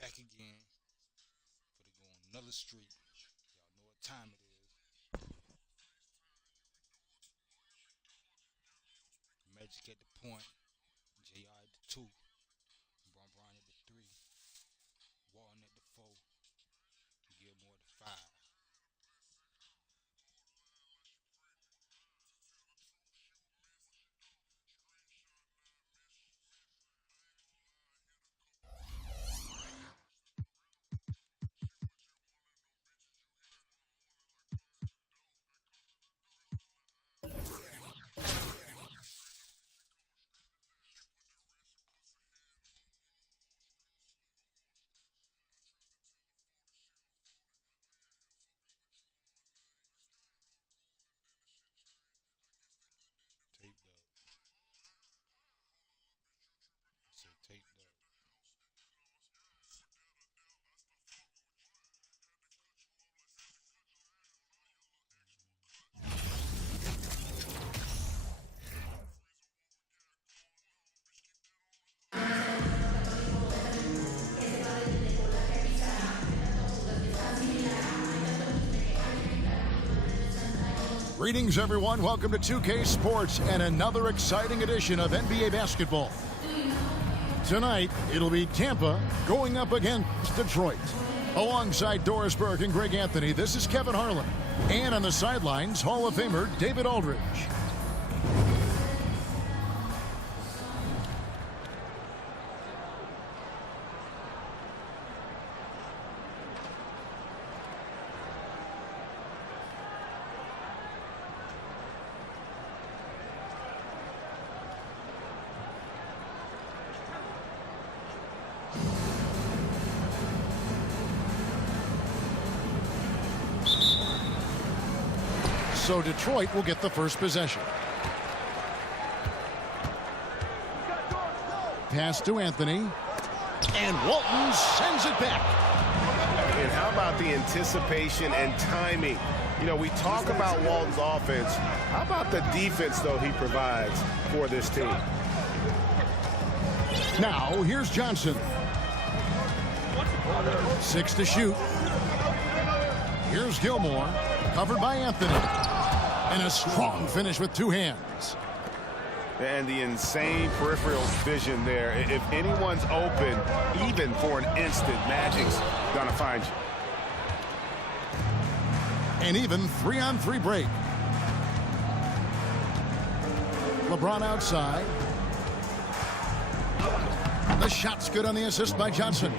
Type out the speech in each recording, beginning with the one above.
Back again for to go on another streak. Y'all know what time it is. Magic at the point, JR at the 2, Bron at the 3, Walton at the 4, Gilmore at the 5. Taped up. I said taped up. Greetings, everyone. Welcome to 2K Sports and another exciting edition of NBA basketball. Tonight, it'll be Tampa going up against Detroit. Alongside Doris Burke and Greg Anthony, this is Kevin Harlan. And on the sidelines, Hall of Famer David Aldridge. So Detroit will get the first possession. Pass to Anthony. And Walton sends it back. And how about the anticipation and timing? You know, we talk about Walton's offense. How about the defense, though, he provides for this team? Now, here's Johnson. 6 to shoot. Here's Gilmore, covered by Anthony. And a strong finish with 2 hands. And the insane peripheral vision there. If anyone's open, even for an instant, Magic's gonna find you. An even 3-on-3 break. LeBron outside. The shot's good on the assist by Johnson.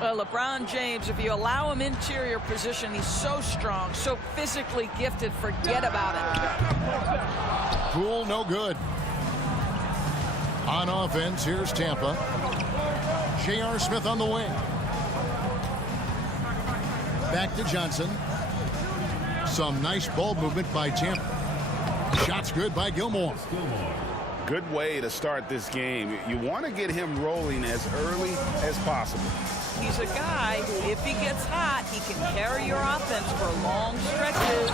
Well, LeBron James, if you allow him interior position, he's so strong, so physically gifted, forget about it. Poole, no good. On offense, here's Tampa. J.R. Smith on the wing. Back to Johnson. Some nice ball movement by Tampa. Shot's good by Gilmore. Good way to start this game. You want to get him rolling as early as possible. He's a guy who, if he gets hot, he can carry your offense for long stretches.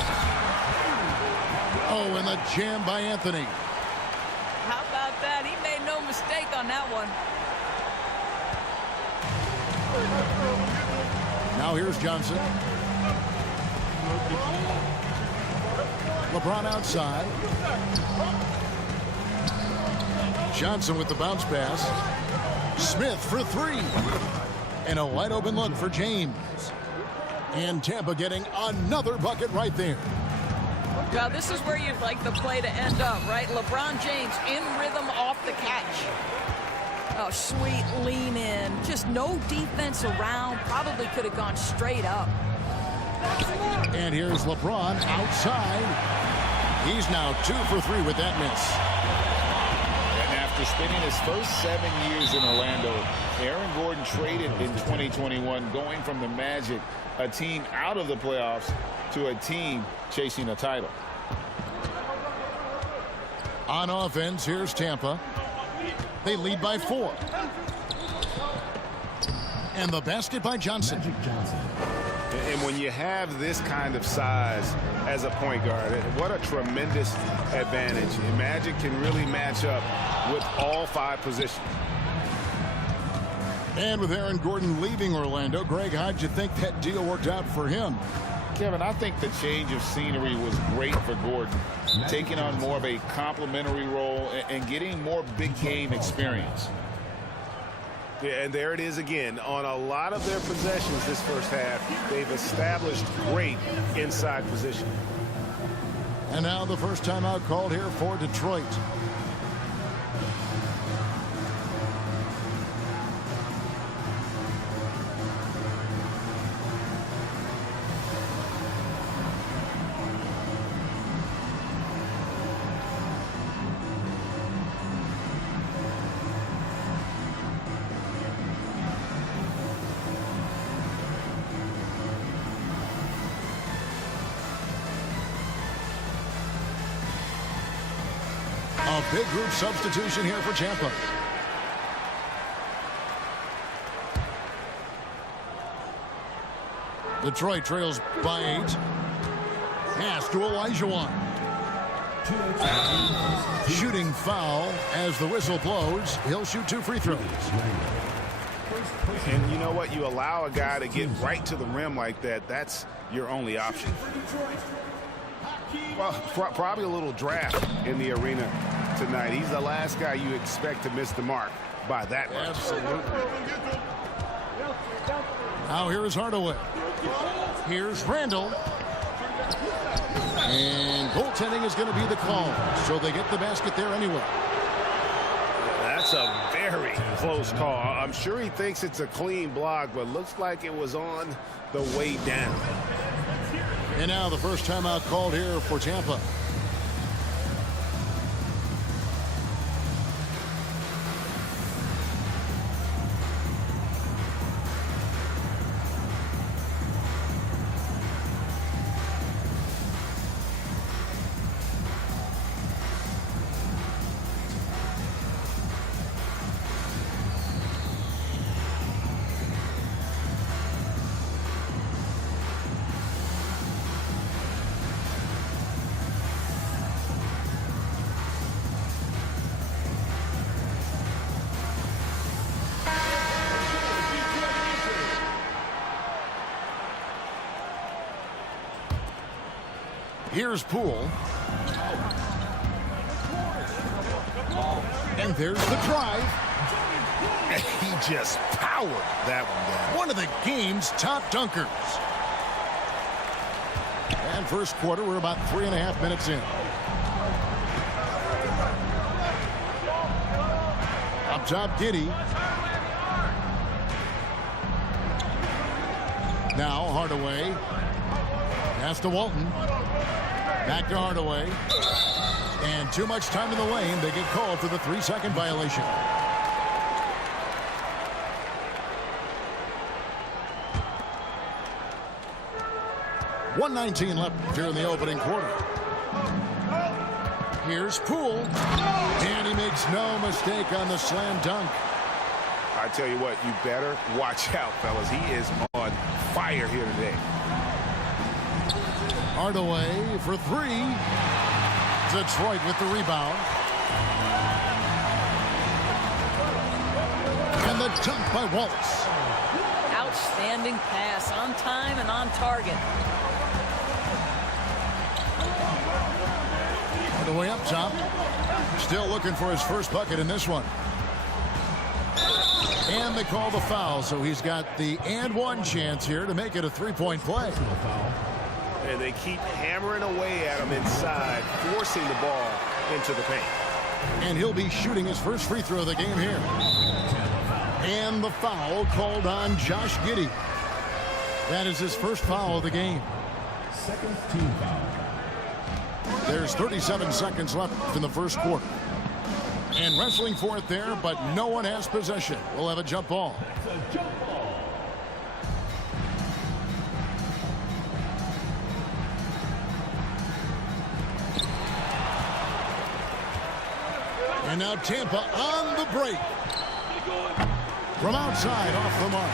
Oh, and the jam by Anthony. How about that? He made no mistake on that one. Now here's Johnson. LeBron outside. Johnson with the bounce pass. Smith for 3. And a wide open look for James. And Tampa getting another bucket right there. Well, this is where you'd like the play to end up, right? LeBron James in rhythm off the catch. Oh, sweet lean in. Just no defense around. Probably could have gone straight up. And here's LeBron outside. He's now 2 for 3 with that miss. After spending his first 7 years in Orlando, Aaron Gordon traded in 2021, going from the Magic, a team out of the playoffs, to a team chasing a title. On offense, here's Tampa. They lead by 4. And the basket by Johnson. And when you have this kind of size as a point guard, what a tremendous advantage. And Magic can really match up with all 5 positions. And with Aaron Gordon leaving Orlando, Greg, how'd you think that deal worked out for him? Kevin, I think the change of scenery was great for Gordon, taking on more of a complementary role and getting more big game experience. Yeah, and there it is again. On a lot of their possessions this first half, they've established great inside position. And now the first timeout called here for Detroit. A big group substitution here for Tampa. Detroit trails by 8. Pass to Olajuwon. Shooting foul as the whistle blows. He'll shoot 2 free throws. And you know what? You allow a guy to get right to the rim like that. That's your only option. Well, probably a little draft in the arena tonight. He's the last guy you expect to miss the mark by that much. Absolutely. Now here is Hardaway. Here's Randall. And goaltending is going to be the call. So they get the basket there anyway. That's a very close call. I'm sure he thinks it's a clean block, but looks like it was on the way down. And now the first timeout called here for Tampa. Here's Poole. And there's the drive. He just powered that one down. One of the game's top dunkers. And first quarter, we're about 3.5 minutes in. Up top, Giddey. Now Hardaway. Pass to Walton. Back to Hardaway. And too much time in the lane. They get called for the 3-second violation. .119 left here in the opening quarter. Here's Poole. And he makes no mistake on the slam dunk. I tell you what, you better watch out, fellas. He is on fire here today. Hardaway for 3. Detroit with the rebound. And the dunk by Wallace. Outstanding pass, on time and on target. Hardaway up top. Still looking for his first bucket in this one. And they call the foul, so he's got the and one chance here to make it a 3-point play. And they keep hammering away at him inside, forcing the ball into the paint. And he'll be shooting his first free throw of the game here. And the foul called on Josh Giddey. That is his first foul of the game. Second team foul. There's 37 seconds left in the first quarter. And wrestling for it there, but no one has possession. We'll have a jump ball. That's a jump ball. And now Tampa on the break. From outside, off the mark.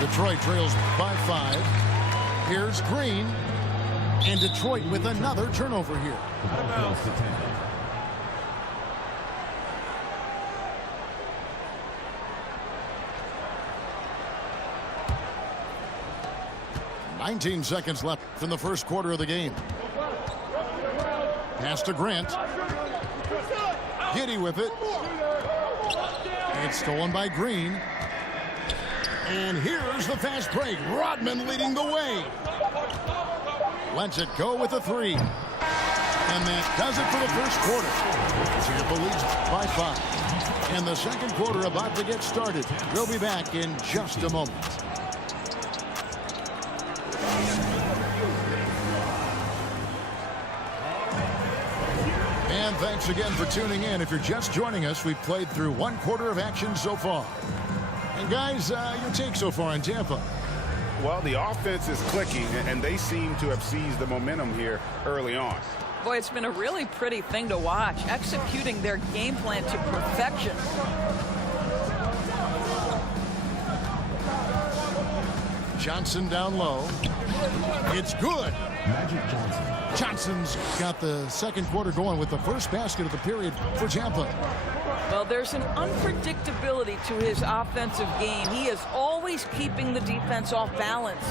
Detroit trails by 5. Here's Green. And Detroit with another turnover here. 19 seconds left in the first quarter of the game. Pass to Grant. Giddy with it. It's stolen by Green. And here's the fast break. Rodman leading the way. Lets it go with a 3. And that does it for the first quarter. Tampa leads by 5. And the second quarter about to get started. We'll be back in just a moment. And thanks again for tuning in. If you're just joining us, we've played through one quarter of action so far. And guys, your take so far on Tampa? Well, the offense is clicking, and they seem to have seized the momentum here early on. Boy, it's been a really pretty thing to watch, executing their game plan to perfection. Johnson down low. It's good. Magic Johnson. Johnson's got the second quarter going with the first basket of the period for Tampa. Well, there's an unpredictability to his offensive game. He is always keeping the defense off balance.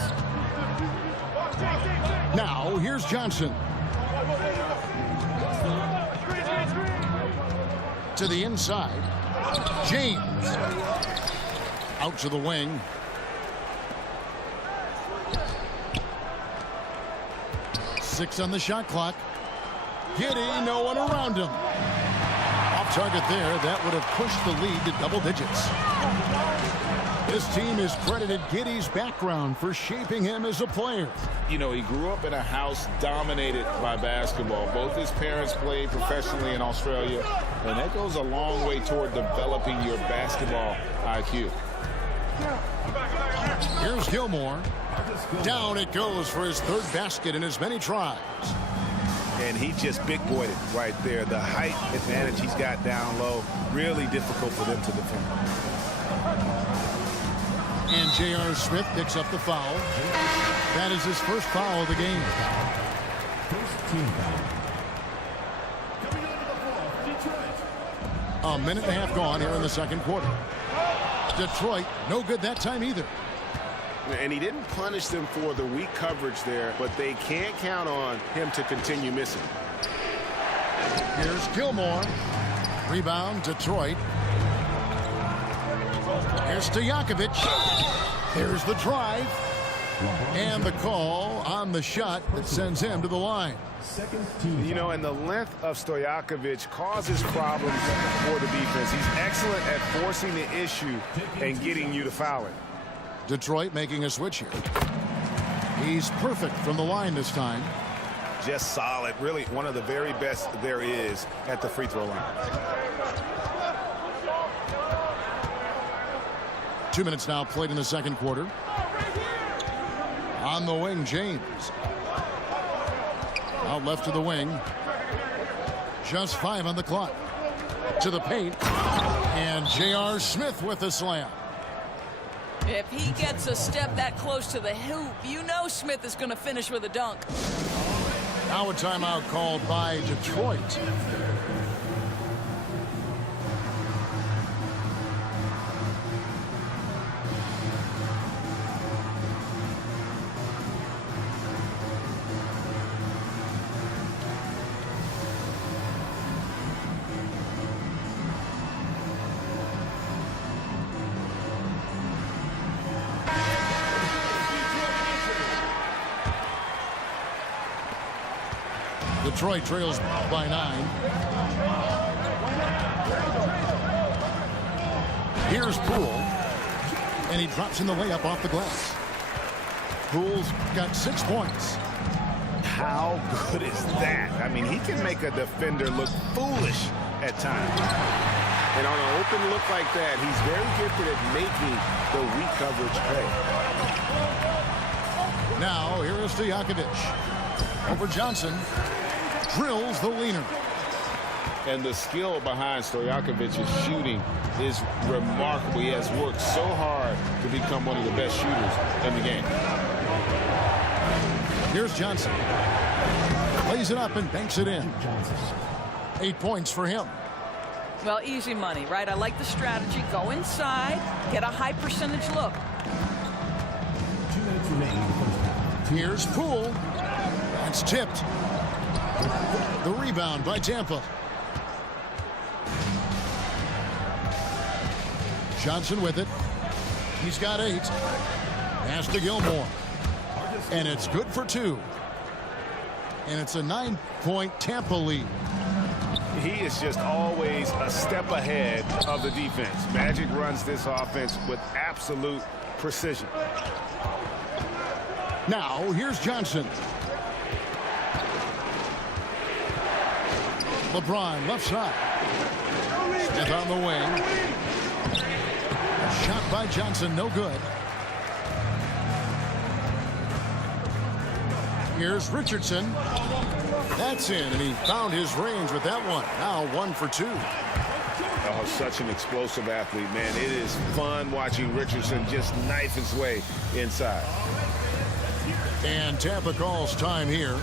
Now, here's Johnson. To the inside. James. Out to the wing. Six on the shot clock. Giddy, no one around him. Off target there. That would have pushed the lead to double digits. This team has credited Giddy's background for shaping him as a player. You know, he grew up in a house dominated by basketball. Both his parents played professionally in Australia, and that goes a long way toward developing your basketball IQ. Here's Gilmore. Down it goes for his third basket in as many tries. And he just big-boyed it right there. The height advantage he's got down low, really difficult for them to defend. And J.R. Smith picks up the foul. That is his first foul of the game. First team foul. A minute and a half gone here in the second quarter. Detroit, no good that time either. And he didn't punish them for the weak coverage there, but they can't count on him to continue missing. Here's Gilmore. Rebound, Detroit. Here's Stojakovic. Here's the drive. And the call on the shot that sends him to the line. Second team. You know, and the length of Stojakovic causes problems for the defense. He's excellent at forcing the issue and getting you to foul it. Detroit making a switch here. He's perfect from the line this time. Just solid. Really one of the very best there is at the free throw line. 2 minutes now played in the second quarter. On the wing, James. Out left to the wing. Just 5 on the clock. To the paint. And J.R. Smith with the slam. If he gets a step that close to the hoop, you know Smith is going to finish with a dunk. Now a timeout called by Detroit. Detroit trails by 9. Here's Poole. And he drops in the layup off the glass. Poole's got 6 points. How good is that? I mean, he can make a defender look foolish at times. And on an open look like that, he's very gifted at making the weak coverage pay. Now, here is Stojakovic. Over Johnson. Drills the leaner. And the skill behind Stojakovic's shooting is remarkable. He has worked so hard to become one of the best shooters in the game. Here's Johnson. Lays it up and banks it in. 8 points for him. Well, easy money, right? I like the strategy. Go inside, get a high percentage look. 2 minutes remaining in the first half. Here's Poole. That's tipped. The rebound by Tampa. Johnson with it. He's got 8. Pass to Gilmore. And it's good for 2. And it's a 9-point Tampa lead. He is just always a step ahead of the defense. Magic runs this offense with absolute precision. Now, here's Johnson. LeBron, left side. Smith on the wing. Shot by Johnson, no good. Here's Richardson. That's in, and he found his range with that one. Now 1 for 2. Oh, such an explosive athlete, man. It is fun watching Richardson just knife his way inside. And Tampa calls time here.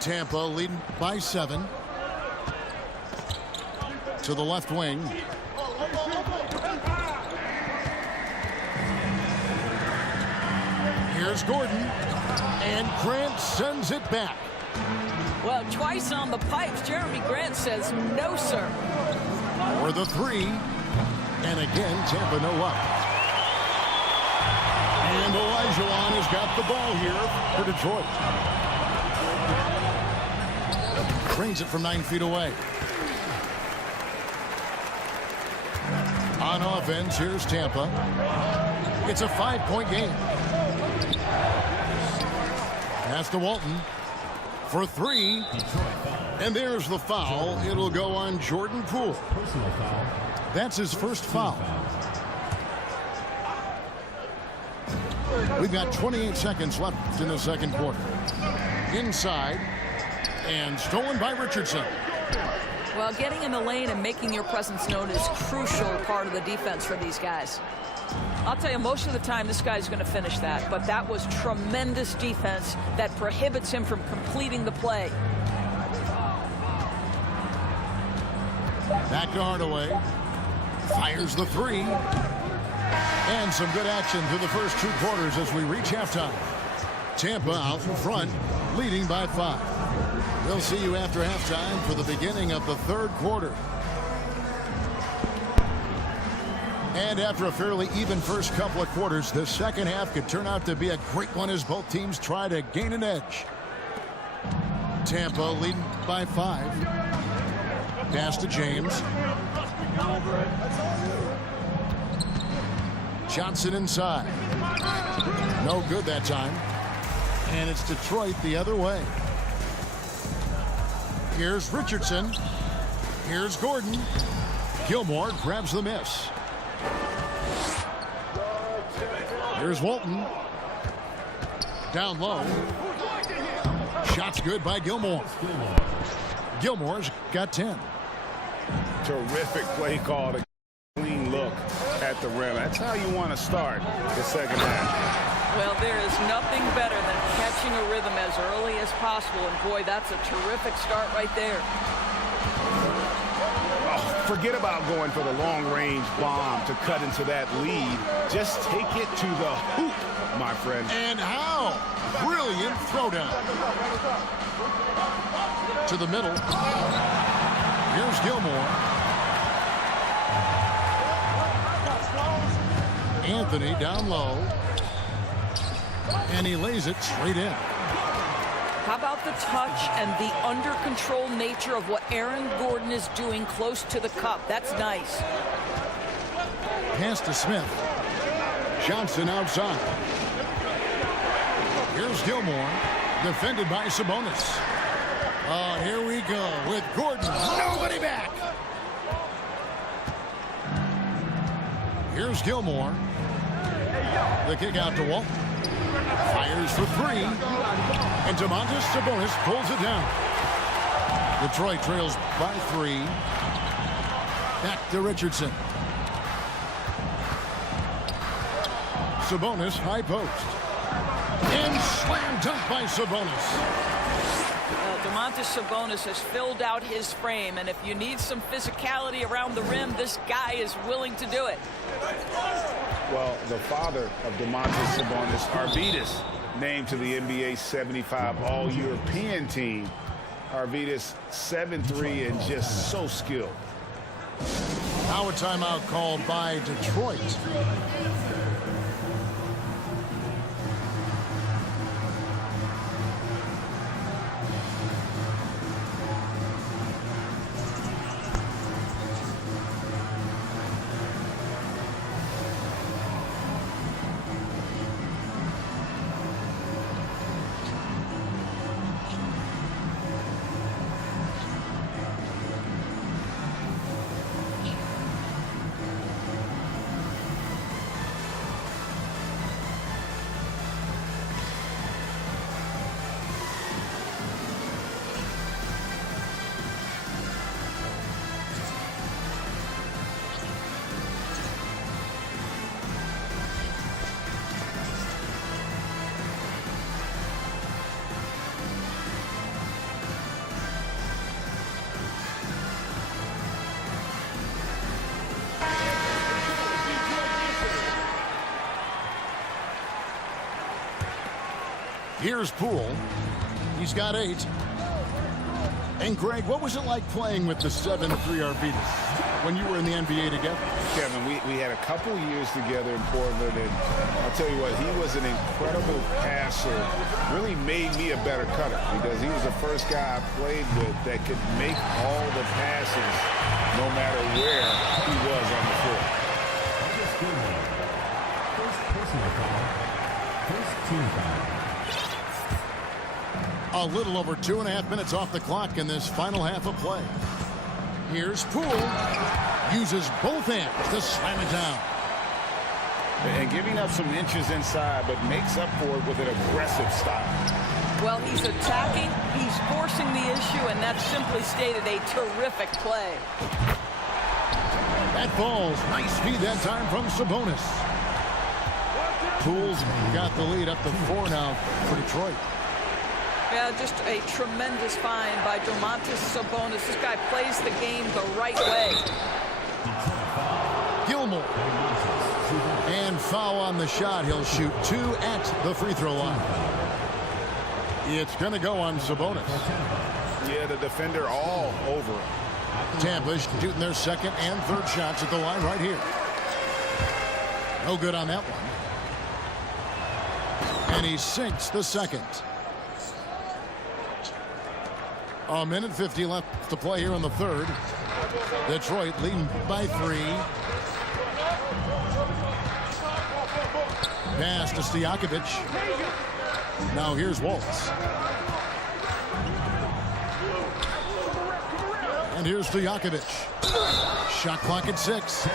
Tampa leading by 7. To the left wing. Here's Gordon. And Grant sends it back. Well, twice on the pipes, Jeremy Grant says no, sir. For the 3. And again, Tampa no luck. And Olajuwon has got the ball here for Detroit. Brings it from 9 feet away. On offense, here's Tampa. It's a 5-point game. Pass to Walton for 3. And there's the foul. It'll go on Jordan Poole. Personal foul. That's his first foul. We've got 28 seconds left in the second quarter. Inside. And stolen by Richardson. Well, getting in the lane and making your presence known is crucial part of the defense for these guys. I'll tell you, most of the time this guy's going to finish that, but that was tremendous defense that prohibits him from completing the play. Back to Hardaway. Fires the 3. And some good action through the first 2 quarters as we reach halftime. Tampa out in front, leading by 5. We'll see you after halftime for the beginning of the third quarter. And after a fairly even first couple of quarters, the second half could turn out to be a great one as both teams try to gain an edge. Tampa leading by 5. Pass to James. Johnson inside. No good that time. And it's Detroit the other way. Here's Richardson. Here's Gordon. Gilmore grabs the miss. Here's Walton. Down low. Shot's good by Gilmore. Gilmore's got 10. Terrific play call to clean look at the rim. That's how you want to start the second half. Well, there is nothing better than catching a rhythm as early as possible. And boy, that's a terrific start right there. Oh, forget about going for the long-range bomb to cut into that lead. Just take it to the hoop, my friend. And how? Brilliant throwdown. To the middle. Here's Gilmore. Anthony down low. And he lays it straight in. How about the touch and the under-control nature of what Aaron Gordon is doing close to the cup? That's nice. Pass to Smith. Johnson outside. Here's Gilmore, defended by Sabonis. Oh, here we go with Gordon. Nobody back. Here's Gilmore. The kick out to Walton. Fires for three. And Domantas Sabonis pulls it down. Detroit trails by 3. Back to Richardson. Sabonis, high post. And slam dunk by Sabonis. Domantas Sabonis has filled out his frame, and if you need some physicality around the rim, this guy is willing to do it. Well, the father of Domantas Sabonis, Arvydas, named to the NBA 75 All-European team. Arvydas 7'3" and just so skilled. Now a timeout called by Detroit. Here's Poole. He's got 8. And Greg, what was it like playing with the 7'3" Arvydas when you were in the NBA together? Kevin, we had a couple years together in Portland, and I'll tell you what, he was an incredible passer. Really made me a better cutter because he was the first guy I played with that could make all the passes no matter where he was on the floor. First personal foul. First team foul. A little over 2.5 minutes off the clock in this final half of play. Here's Poole. Uses both hands to slam it down. And giving up some inches inside, but makes up for it with an aggressive style. Well, he's attacking, he's forcing the issue, and that's simply stated a terrific play. That falls. Nice speed that time from Sabonis. Poole's got the lead up to 4 now for Detroit. Yeah, just a tremendous find by Domantas Sabonis. This guy plays the game the right way. Gilmore. And foul on the shot. He'll shoot 2 at the free throw line. It's going to go on Sabonis. Yeah, the defender all over him. Tampa shooting their second and third shots at the line right here. No good on that one. And he sinks the second. 1:50 left to play here in the third. Detroit leading by 3. Pass to Stojakovic. Now here's Waltz. And here's Stojakovic. Shot clock at 6.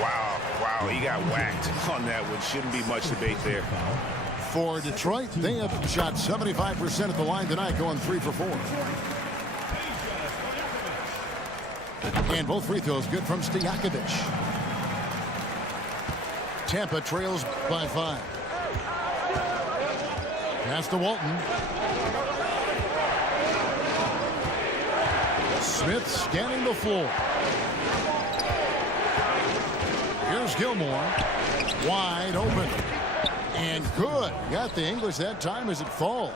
Wow, he got whacked on that one. Shouldn't be much debate there. For Detroit, they have shot 75% at the line tonight, going 3 for 4. And both free throws good from Stojakovic. Tampa trails by 5. Pass to Walton. Smith scanning the floor. Here's Gilmore. Wide open. And good. Got the English that time as it falls.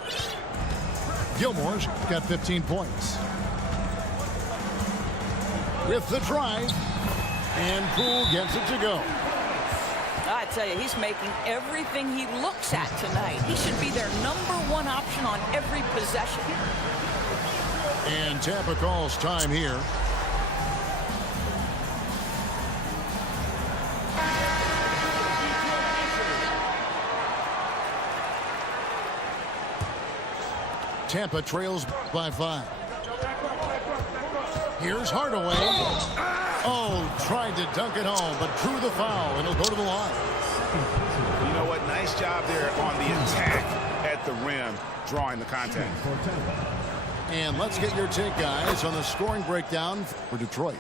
Gilmore's got 15 points. With the drive. And Poole gets it to go. got to tell you, he's making everything he looks at tonight. He should be their #1 option on every possession. And Tampa calls time here. Tampa trails by 5. Here's Hardaway. Oh, tried to dunk it home, but drew the foul, and it'll go to the line. You know what? Nice job there on the attack at the rim, drawing the contact. And let's get your take, guys, on the scoring breakdown for Detroit.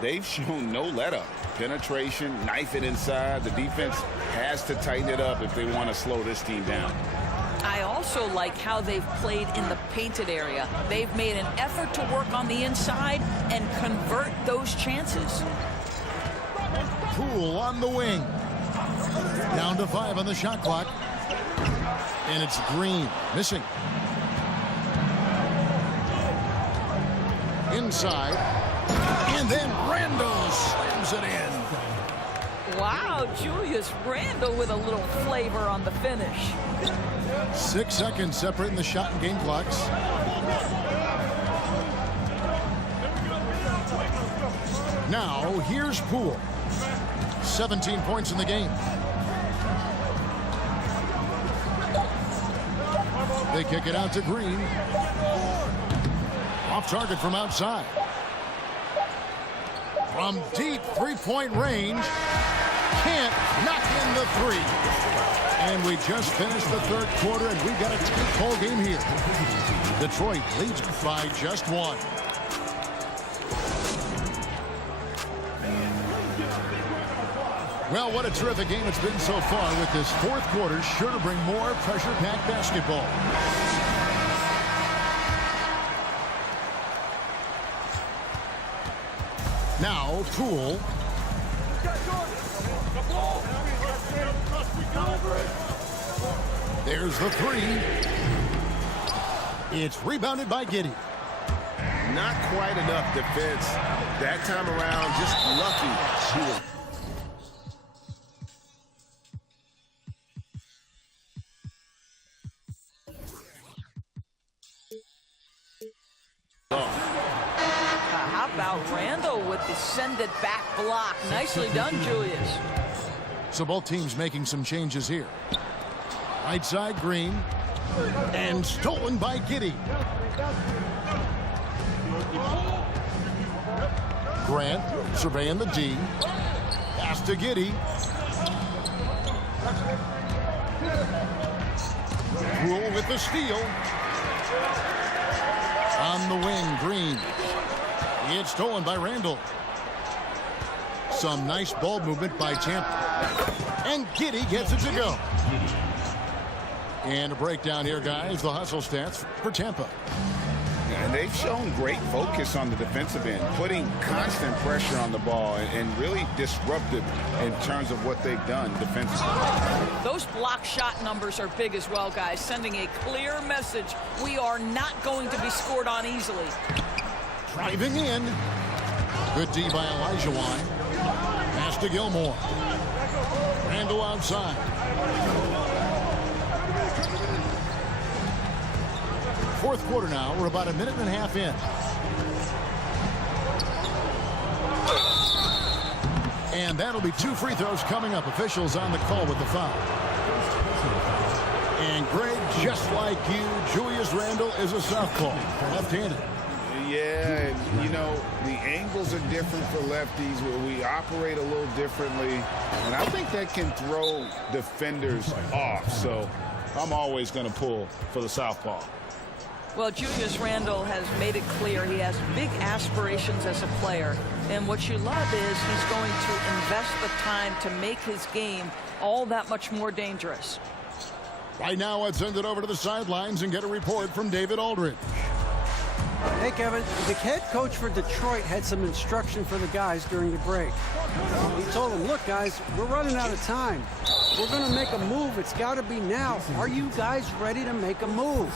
They've shown no let-up. Penetration, knife it inside. The defense has to tighten it up if they want to slow this team down. I also like how they've played in the painted area. They've made an effort to work on the inside and convert those chances. Poole on the wing. Down to 5 on the shot clock. And it's Green missing. Inside. And then Randall slams it in. Wow, Julius Randle with a little flavor on the finish. 6 seconds separating the shot and game clocks. Now, here's Poole. 17 points in the game. They kick it out to Green. Off target from outside. From deep three-point range. Can't knock in the 3. And we just finished the third quarter, and we've got a tight ball game here. Detroit leads by just 1. Well, what a terrific game it's been so far, with this fourth quarter sure to bring more pressure-packed basketball. Now, Poole. There's the 3. It's rebounded by Giddey. Not quite enough defense that time around. Just lucky. How about Randall with the send-it-back block? Nicely done, Julius. So both teams making some changes here. Right side, Green. And stolen by Giddey. Grant surveying the D. Pass to Giddey. Poole with the steal. On the wing, Green. It's stolen by Randall. Some nice ball movement by Tampa. And Giddey gets it to go. And a breakdown here, guys. The hustle stats for Tampa. And they've shown great focus on the defensive end, putting constant pressure on the ball and really disruptive in terms of what they've done defensively. Those block shot numbers are big as well, guys, sending a clear message. We are not going to be scored on easily. Driving in. Good D by Elijah. Pass to Gilmore. Randall outside. Fourth quarter now. We're about a minute and a half in. And that'll be 2 free throws coming up. Officials on the call with the foul. And Greg, just like you, Julius Randle is a southpaw, left-handed. Yeah, and you know, the angles are different for lefties, where we operate a little differently. And I think that can throw defenders off. So I'm always going to pull for the southpaw. Well, Julius Randle has made it clear he has big aspirations as a player. And what you love is he's going to invest the time to make his game all that much more dangerous. Right now, let's send it over to the sidelines and get a report from David Aldridge. Hey, Kevin, the head coach for Detroit had some instruction for the guys during the break. He told them, look, guys, we're running out of time. We're going to make a move. It's got to be now. Are you guys ready to make a move?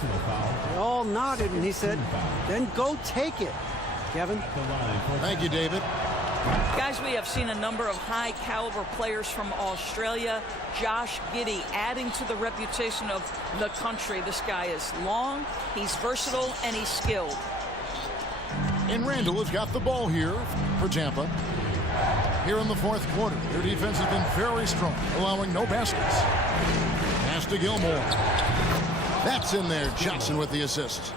They all nodded, and he said, then go take it. Kevin? Thank you, David. Guys, we have seen a number of high-caliber players from Australia. Josh Giddey adding to the reputation of the country. This guy is long, he's versatile, and he's skilled. And Randall has got the ball here for Tampa. Here in the fourth quarter, their defense has been very strong, allowing no baskets. Pass to Gilmore. That's in there. Johnson with the assist.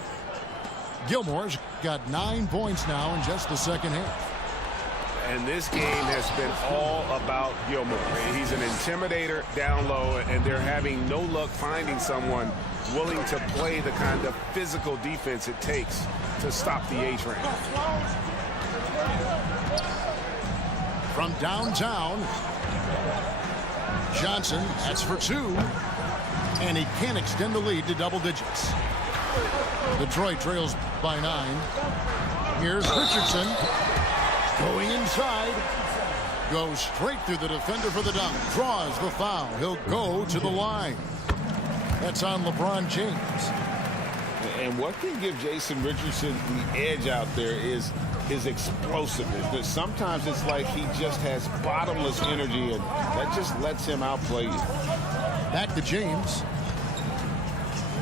Gilmore's got 9 points now in just the second half. And this game has been all about Gilmore. He's an intimidator down low, and they're having no luck finding someone willing to play the kind of physical defense it takes to stop the A-train. From downtown, Johnson, that's for 2. And he can't extend the lead to double digits. Detroit trails by 9. Here's Richardson. Going inside. Goes straight through the defender for the dunk. Draws the foul. He'll go to the line. That's on LeBron James. And what can give Jason Richardson the edge out there is his explosiveness. But sometimes it's like he just has bottomless energy, and that just lets him outplay you. Back to James.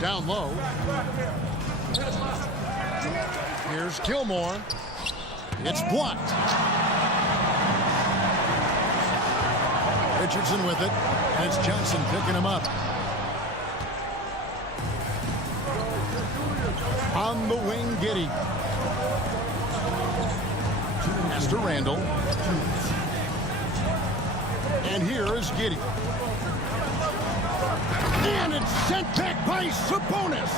Down low. Here's Gilmore. It's blocked. Richardson with it, and it's Johnson picking him up. On the wing, Giddey. Pass to Randall. And here is Giddey. And it's sent back by Sabonis.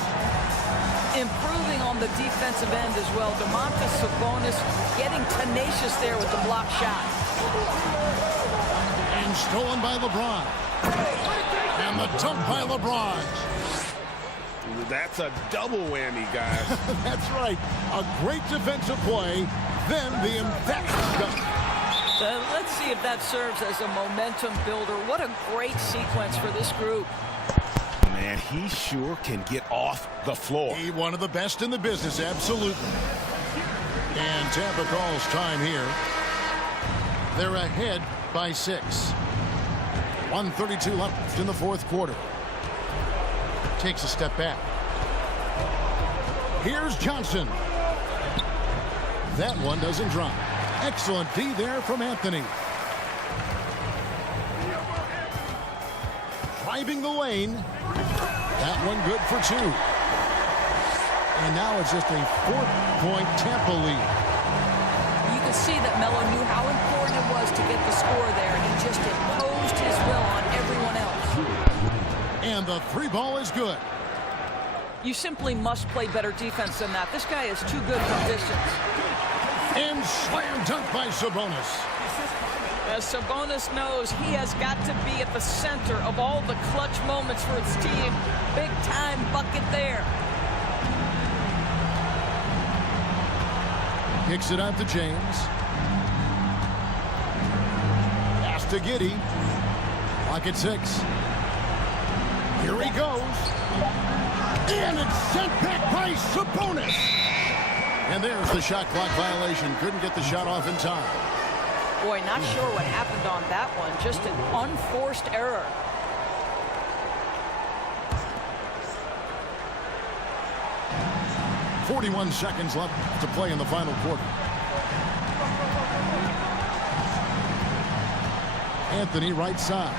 Improving on the defensive end as well. Domantas Sabonis getting tenacious there with the block shot. And stolen by LeBron. And the dunk by LeBron. That's a double whammy, guys. That's right. A great defensive play, then the emphatic dunk. Let's see if that serves as a momentum builder. What a great sequence for this group. Man, he sure can get off the floor. He one of the best in the business, absolutely. And Tampa calls time here. They're ahead by 6. 1:32 left in the fourth quarter. Takes a step back. Here's Johnson. That one doesn't drop. Excellent D there from Anthony. Driving the lane. That one good for 2. And now it's just a 4-point Tampa lead. You can see that Melo knew how important it was to get the score there. He just imposed his will on everyone else. And the 3 ball is good. You simply must play better defense than that. This guy is too good from distance. And slam dunk by Sabonis. As Sabonis knows, he has got to be at the center of all the clutch moments for his team. Big time bucket there. Kicks it out to James. Pass to Giddey. Clock at 6. Here he goes. And it's sent back by Sabonis. And there's the shot clock violation. Couldn't get the shot off in time. Boy, not sure what happened on that one. Just an unforced error. .41 seconds left to play in the final quarter. Anthony right side.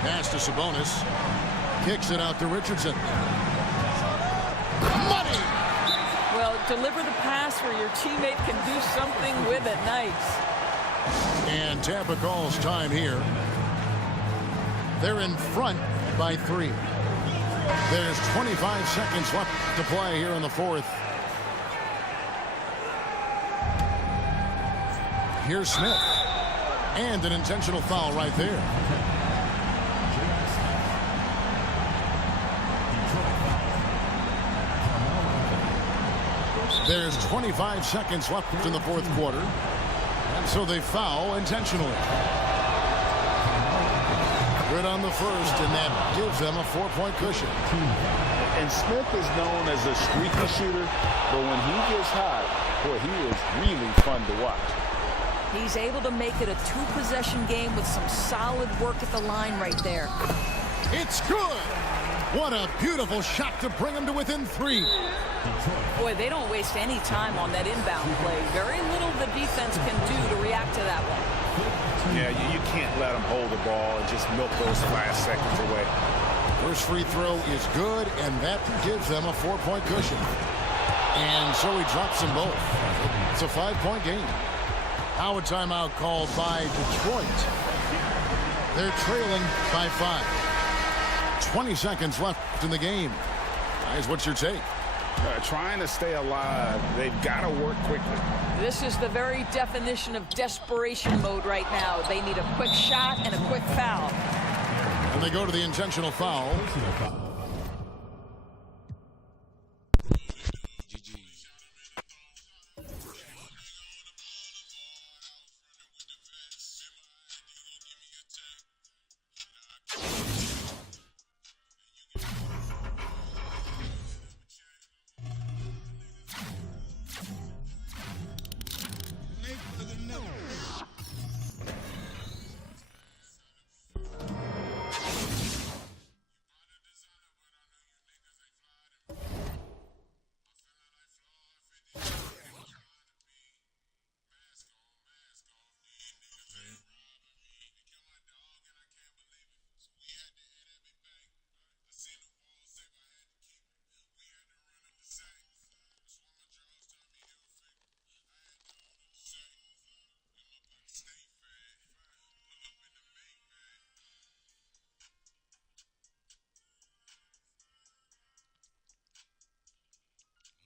Pass to Sabonis. Kicks it out to Richardson. Money! Well, deliver the pass where your teammate can do something with it. Nice. And Tampa calls time here. They're in front by 3. There's 25 seconds left to play here in the fourth. Here's Smith. And an intentional foul right there. There's 25 seconds left in the fourth quarter. And so they foul intentionally. Good on the first, and that gives them a 4-point cushion. And Smith is known as a streaky shooter, but when he gets hot, Boy, he is really fun to watch. He's able to make it a two-possession game with some solid work at the line right there. It's good. What a beautiful shot to bring him to within 3. Boy, they don't waste any time on that inbound play. Very little the defense can do to react to that one. Yeah, you can't let him hold the ball and just milk those last seconds away. First free throw is good, and that gives them a 4-point cushion. And so he drops them both. It's a 5-point game. Now a timeout called by Detroit. They're trailing by 5. 20 seconds left in the game. Guys, what's your take? Trying to stay alive. They've got to work quickly. This is the very definition of desperation mode right now. They need a quick shot and a quick foul. And they go to the intentional foul.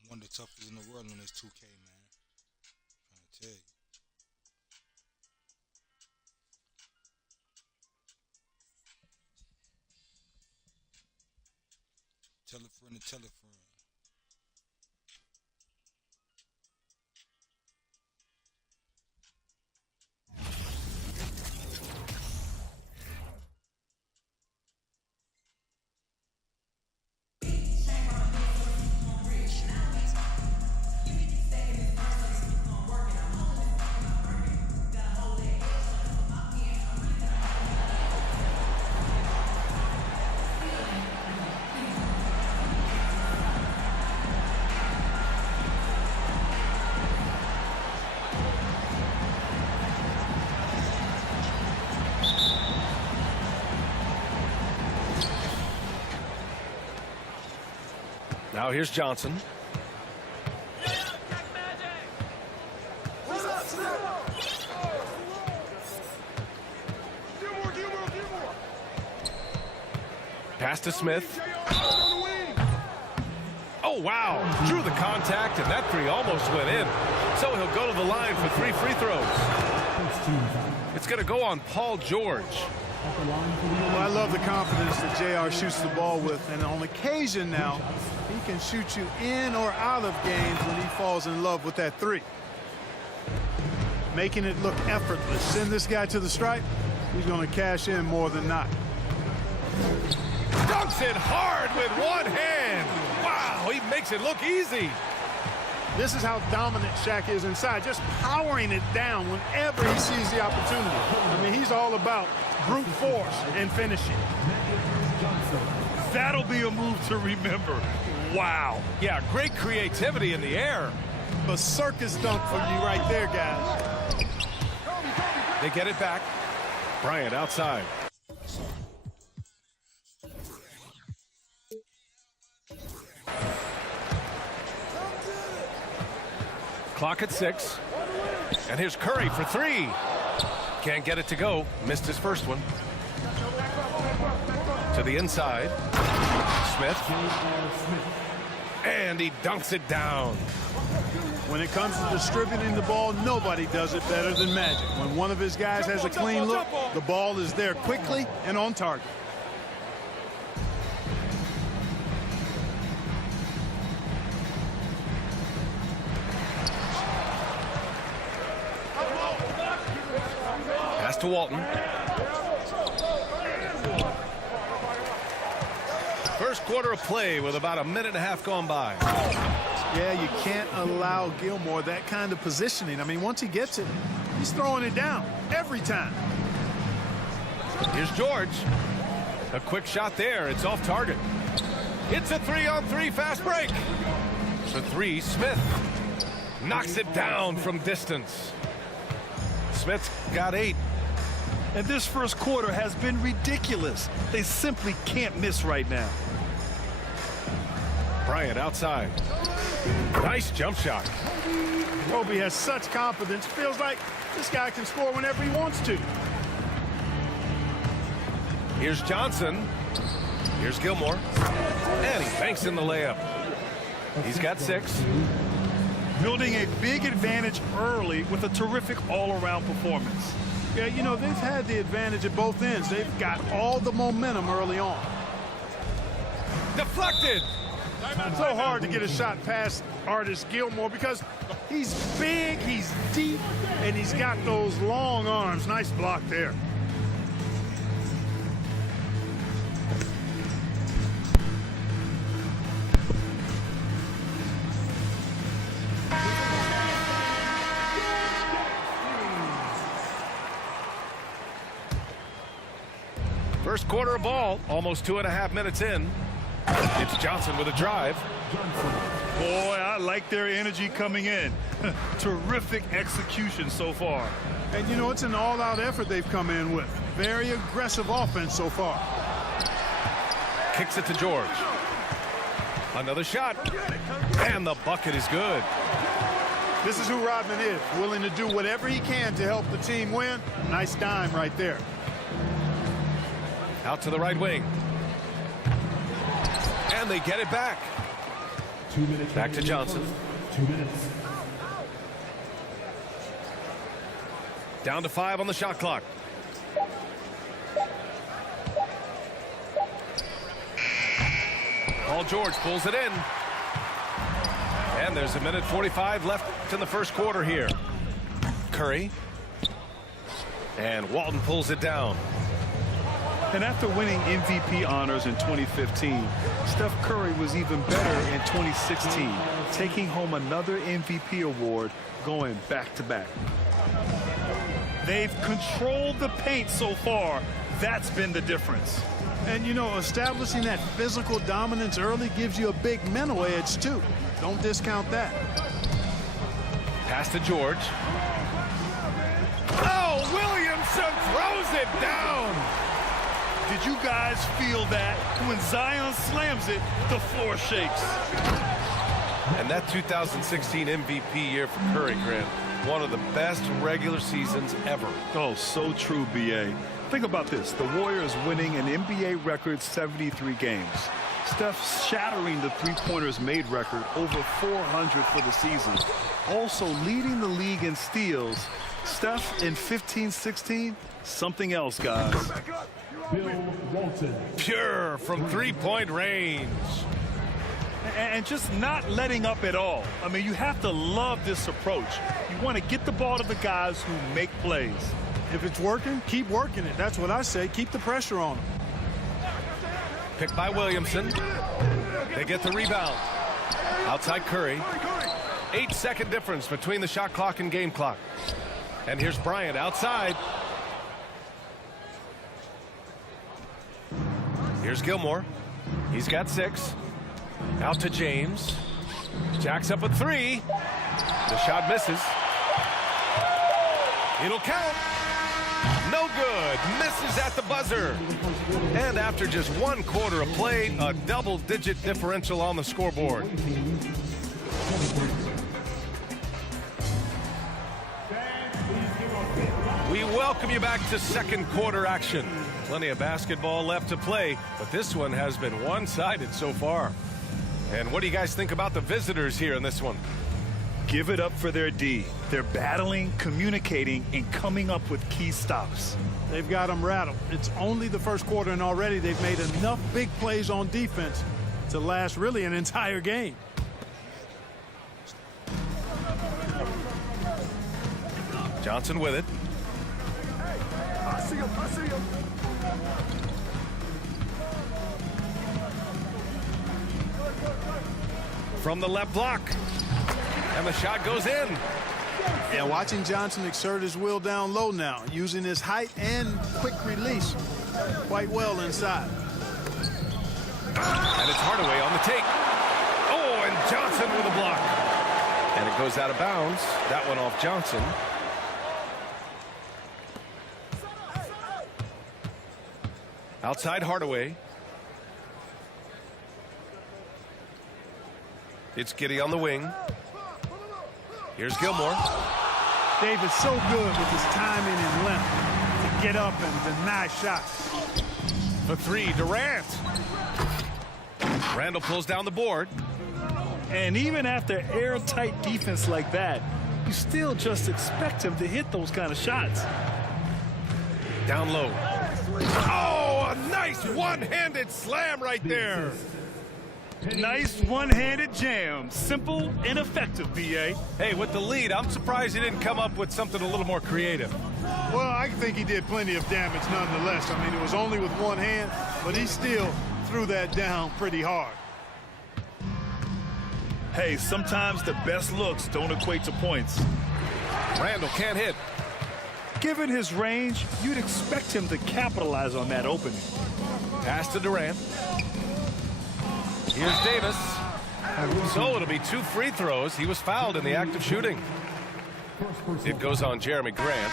One of the toughest in the world on this 2K, man. I'm trying to tell you. Tell a friend to tell a friend. Now here's Johnson. Pass to Smith. Oh, wow. Drew the contact, and that three almost went in. So he'll go to the line for 3 free throws. It's going to go on Paul George. Well, I love the confidence that JR shoots the ball with, and on occasion now, he can shoot you in or out of games when he falls in love with that three. Making it look effortless. Send this guy to the stripe, he's going to cash in more than not. Dunks it hard with one hand. Wow, he makes it look easy. This is how dominant Shaq is inside, just powering it down whenever he sees the opportunity. I mean, he's all about brute force and finishing. That'll be a move to remember. Wow. Yeah, great creativity in the air. A circus dunk for you right there, guys. They get it back. Bryant outside. Clock at 6. And here's Curry for 3. Can't get it to go. Missed his first one. To the inside. Smith. And he dunks it down. When it comes to distributing the ball, nobody does it better than Magic. When one of his guys has a clean look, the ball is there quickly and on target. Pass to Walton. First quarter of play with about a minute and a half gone by. Yeah, you can't allow Gilmore that kind of positioning. I mean, once he gets it, he's throwing it down every time. Here's George. A quick shot there. It's off target. It's a 3-on-3 fast break. For three, Smith knocks it down from distance. Smith's got 8. And this first quarter has been ridiculous. They simply can't miss right now. Bryant outside. Nice jump shot. Kobe has such confidence. Feels like this guy can score whenever he wants to. Here's Johnson. Here's Gilmore. And he banks in the layup. He's got 6. Building a big advantage early with a terrific all-around performance. Yeah, you know, they've had the advantage at both ends. They've got all the momentum early on. Deflected. It's so hard to get a shot past Artis Gilmore because he's big, he's deep, and he's got those long arms. Nice block there. First quarter of ball, almost 2.5 minutes in. It's Johnson with a drive. Boy, I like their energy coming in. Terrific execution so far. And, you know, it's an all-out effort they've come in with. Very aggressive offense so far. Kicks it to George. Another shot. And the bucket is good. This is who Rodman is, willing to do whatever he can to help the team win. Nice dime right there. Out to the right wing. And they get it back. 2 minutes. Back to Johnson. 2 minutes. Down to 5 on the shot clock. Paul George pulls it in. And there's 1:45 left in the first quarter here. Curry. And Walton pulls it down. And after winning MVP honors in 2015, Steph Curry was even better in 2016, taking home another MVP award, going back-to-back. They've controlled the paint so far. That's been the difference. And, you know, establishing that physical dominance early gives you a big mental edge, too. Don't discount that. Pass to George. Oh, Williamson throws it down. Did you guys feel that? When Zion slams it, the floor shakes. And that 2016 MVP year for Curry, Grant, one of the best regular seasons ever. Oh, so true, B.A. Think about this. The Warriors winning an NBA record 73 games. Steph shattering the three-pointers made record, over 400 for the season. Also leading the league in steals. Steph in 15-16, something else, guys. Bill Walton. Pure from three-point range. And just not letting up at all. I mean, you have to love this approach. You want to get the ball to the guys who make plays. If it's working, keep working it. That's what I say. Keep the pressure on them. Picked by Williamson. They get the rebound. Outside Curry. 8-second difference between the shot clock and game clock. And here's Bryant outside. Here's Gilmore. He's got 6. Out to James. Jacks up a 3. The shot misses. It'll count. No good. Misses at the buzzer. And after just 1 quarter of play, a double-digit differential on the scoreboard. We welcome you back to second quarter action. Plenty of basketball left to play, but this one has been one-sided so far. And what do you guys think about the visitors here in this one? Give it up for their D. They're battling, communicating, and coming up with key stops. They've got them rattled. It's only the first quarter, and already they've made enough big plays on defense to last really an entire game. Johnson with it. I see him. From the left block. And the shot goes in. Yeah, watching Johnson exert his will down low now, using his height and quick release quite well inside. And it's Hardaway on the take. Oh, and Johnson with a block. And it goes out of bounds. That one off Johnson. Outside Hardaway. It's Giddey on the wing. Here's Gilmore. Davis so good with his timing and length to get up and deny shots. For three, Durant. Randall pulls down the board. And even after airtight defense like that, you still just expect him to hit those kind of shots. Down low. Oh, a nice one-handed slam right there. Nice one-handed jam. Simple and effective, B.A. Hey, with the lead, I'm surprised he didn't come up with something a little more creative. Well, I think he did plenty of damage nonetheless. I mean, it was only with one hand, but he still threw that down pretty hard. Hey, sometimes the best looks don't equate to points. Randall can't hit. Given his range, you'd expect him to capitalize on that opening. Pass to Durant. Here's Davis. So it'll be 2 free throws. He was fouled in the act of shooting. It goes on Jeremy Grant.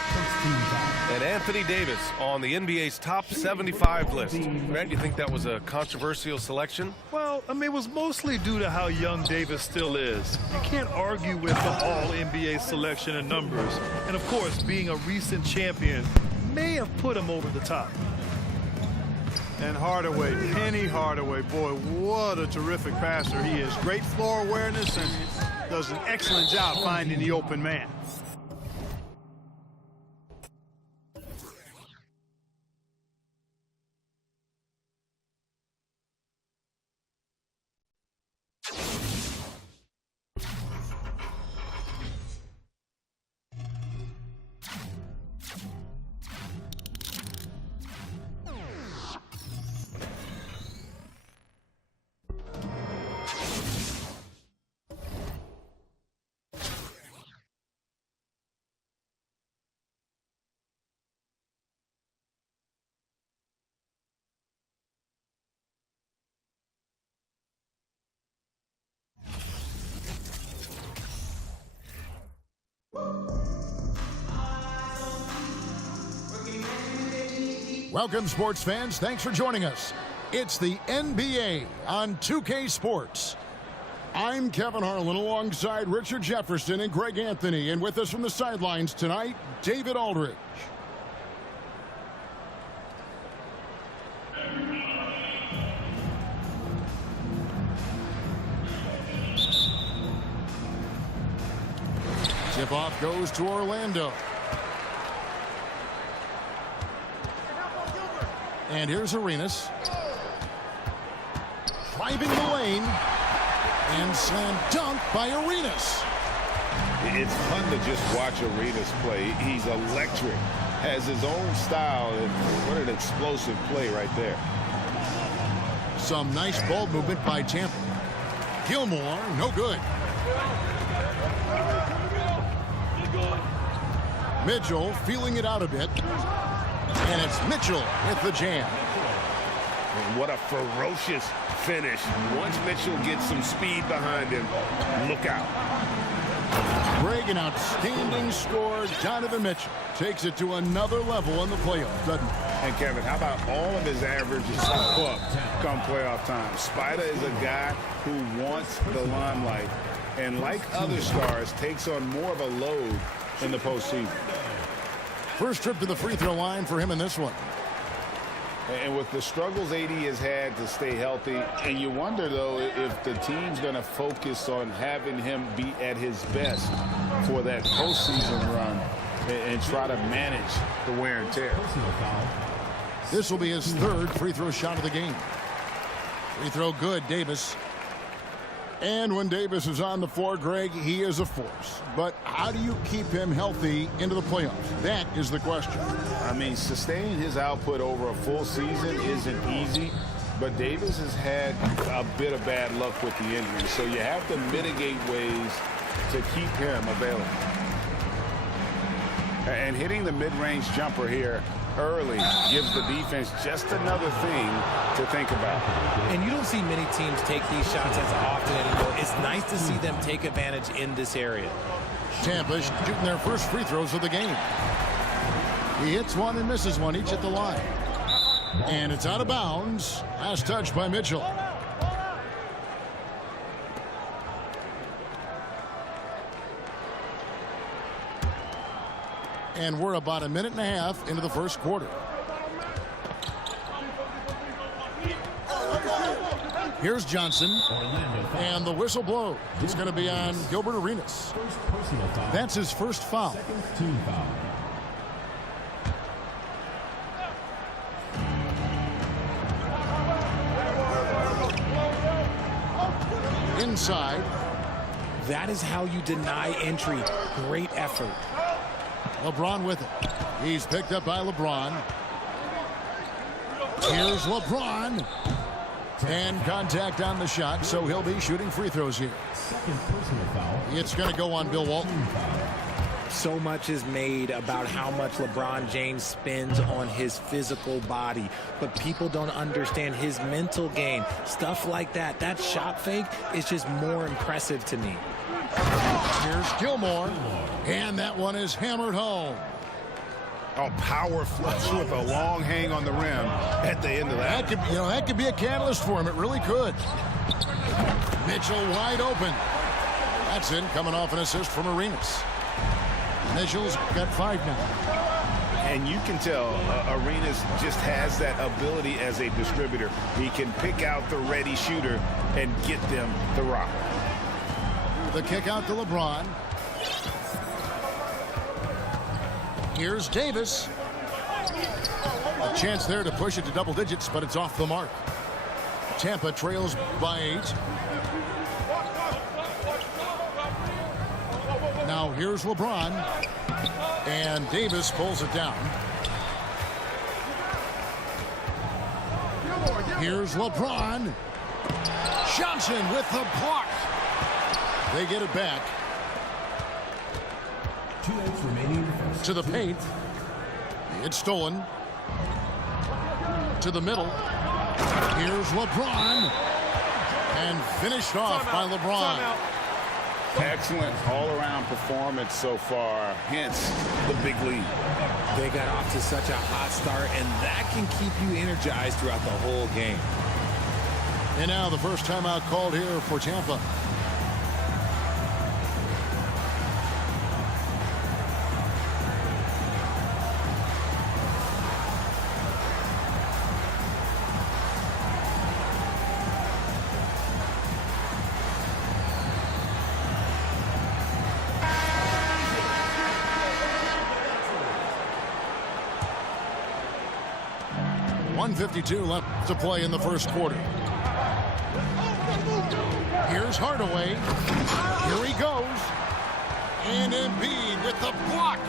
And Anthony Davis on the NBA's top 75 list. Grant, you think that was a controversial selection? Well, I mean, it was mostly due to how young Davis still is. You can't argue with the all-NBA selection and numbers. And, of course, being a recent champion may have put him over the top. And Hardaway, Penny Hardaway, boy, what a terrific passer he is. Great floor awareness and does an excellent job finding the open man. Welcome, sports fans. Thanks for joining us. It's the NBA on 2K Sports. I'm Kevin Harlan alongside Richard Jefferson and Greg Anthony. And with us from the sidelines tonight, David Aldridge. Tip-off goes to Orlando. And here's Arenas. Driving the lane. And slam dunk by Arenas. It's fun to just watch Arenas play. He's electric. Has his own style. And what an explosive play right there. Some nice ball movement by Tampa. Gilmore, no good. Mitchell feeling it out a bit. And it's Mitchell with the jam. And what a ferocious finish. Once Mitchell gets some speed behind him, look out. Greg, an outstanding score. Donovan Mitchell takes it to another level in the playoffs, doesn't he? And Kevin, how about all of his averages up come playoff time? Spider is a guy who wants the limelight, and like other stars, takes on more of a load in the postseason. First trip to the free throw line for him in this one. And with the struggles AD has had to stay healthy, and you wonder, though, if the team's going to focus on having him be at his best for that postseason run and try to manage the wear and tear. This will be his third free throw shot of the game. Free throw good, Davis. And when Davis is on the floor, Greg, he is a force. But how do you keep him healthy into the playoffs? That is the question. I mean, sustaining his output over a full season isn't easy, but Davis has had a bit of bad luck with the injury. So you have to mitigate ways to keep him available. And hitting the mid-range jumper here early gives the defense just another thing to think about. And you don't see many teams take these shots as often anymore. It's nice to see them take advantage in this area. Tampa shooting their first free throws of the game. He hits one and misses one, each at the line. And it's out of bounds. Last touch by Mitchell. And we're about a minute and a half into the first quarter. Here's Johnson. And the whistle blows. It's going to be on Gilbert Arenas. That's his first foul. Second team foul. Inside. That is how you deny entry. Great effort. LeBron with it. He's picked up by LeBron. Here's LeBron. And contact on the shot, so he'll be shooting free throws here. Second personal foul. It's going to go on Bill Walton. So much is made about how much LeBron James spends on his physical body, but people don't understand his mental game. Stuff like that. That shot fake is just more impressive to me. Here's Gilmore, and that one is hammered home. Oh, power flush with a long hang on the rim at the end of that. That could be a catalyst for him. It really could. Mitchell wide open. That's in, coming off an assist from Arenas. Mitchell's got 5 now. And you can tell Arenas just has that ability as a distributor. He can pick out the ready shooter and get them the rock. The kick out to LeBron. Here's Davis. A chance there to push it to double digits, but it's off the mark. Tampa trails by 8. Now here's LeBron. And Davis pulls it down. Here's LeBron. Johnson with the block. They get it back. 2 minutes remaining. To the paint. It's stolen. To the middle. Here's LeBron. And finished off by LeBron. Excellent all-around performance so far, hence the big lead. They got off to such a hot start, and that can keep you energized throughout the whole game. And now the first timeout called here for Tampa. .152 left to play in the first quarter. Here's Hardaway. Here he goes. And Embiid with the block.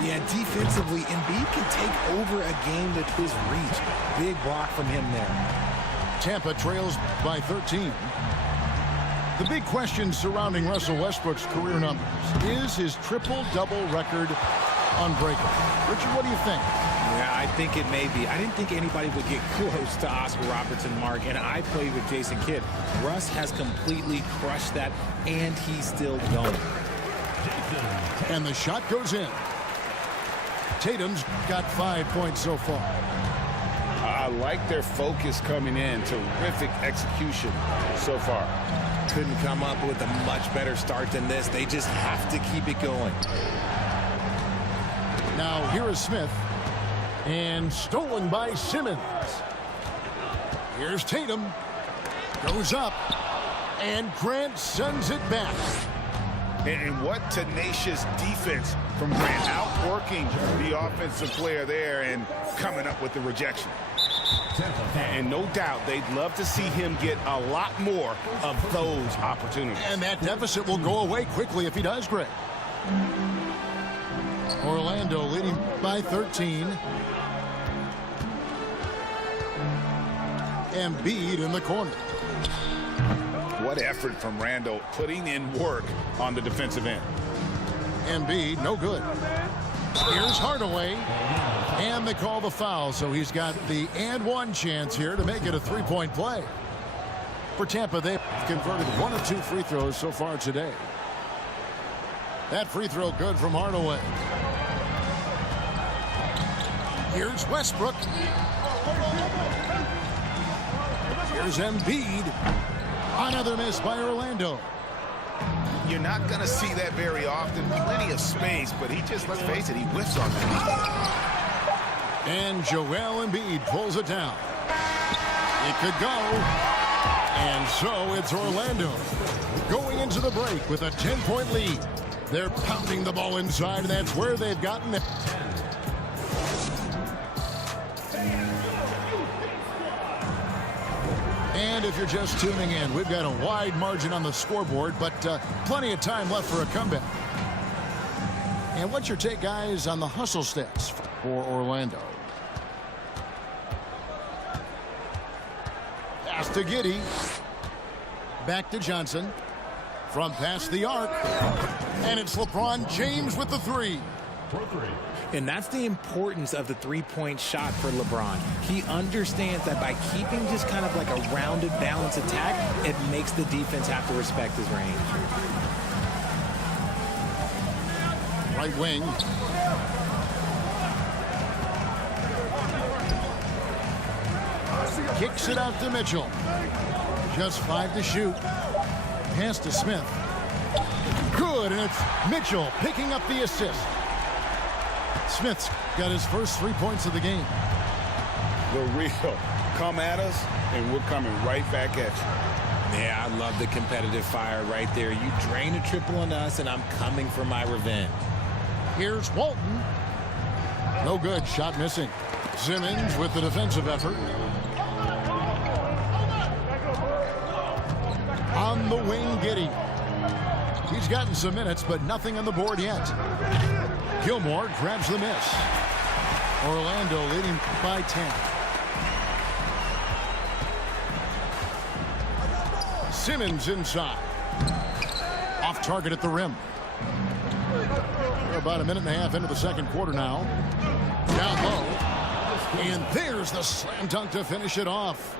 Yeah, defensively, Embiid can take over a game with his reach. Big block from him there. Tampa trails by 13. The big question surrounding Russell Westbrook's career numbers. Is his triple-double record unbreakable? Richard, what do you think? Yeah, I think it may be. I didn't think anybody would get close to Oscar Robertson, Mark, and I played with Jason Kidd. Russ has completely crushed that, and he's still going. And the shot goes in. Tatum's got 5 points so far. I like their focus coming in. Terrific execution so far. Couldn't come up with a much better start than this. They just have to keep it going. Now here is Smith. And stolen by Simmons. Here's Tatum. Goes up. And Grant sends it back. And what tenacious defense from Grant, outworking the offensive player there and coming up with the rejection. And no doubt they'd love to see him get a lot more of those opportunities. And that deficit will go away quickly if he does, Greg. Orlando leading by 13. Embiid in the corner. What effort from Randall putting in work on the defensive end. Embiid, no good. Here's Hardaway. And they call the foul, so he's got the and one chance here to make it a three-point play. For Tampa, they've converted 1 of 2 free throws so far today. That free throw good from Hardaway. Here's Westbrook. Here's Embiid. Another miss by Orlando. You're not going to see that very often. Plenty of space, but he just, let's face it, he whiffs on that. And Joel Embiid pulls it down. It could go. And so it's Orlando going into the break with a 10-point lead. They're pounding the ball inside, and that's where they've gotten it. And if you're just tuning in, we've got a wide margin on the scoreboard, but plenty of time left for a comeback. And what's your take, guys, on the hustle stats for Orlando? Pass to Giddey. Back to Johnson. From past the arc. And it's LeBron James with the three. And that's the importance of the three-point shot for LeBron. He understands that by keeping just kind of like a rounded, balanced attack, it makes the defense have to respect his range. Right wing. Kicks it out to Mitchell. Just 5 to shoot. Pass to Smith. Good, and it's Mitchell picking up the assist. Smith's got his first 3 points of the game. The real come at us, and we're coming right back at you. Yeah, I love the competitive fire right there. You drain a triple on us, and I'm coming for my revenge. Here's Walton. No good. Shot missing. Simmons with the defensive effort. On the wing, Giddey. He's gotten some minutes, but nothing on the board yet. Gilmore grabs the miss. Orlando leading by 10. Simmons inside. Off target at the rim. We're about a minute and a half into the second quarter now. Down low. And there's the slam dunk to finish it off.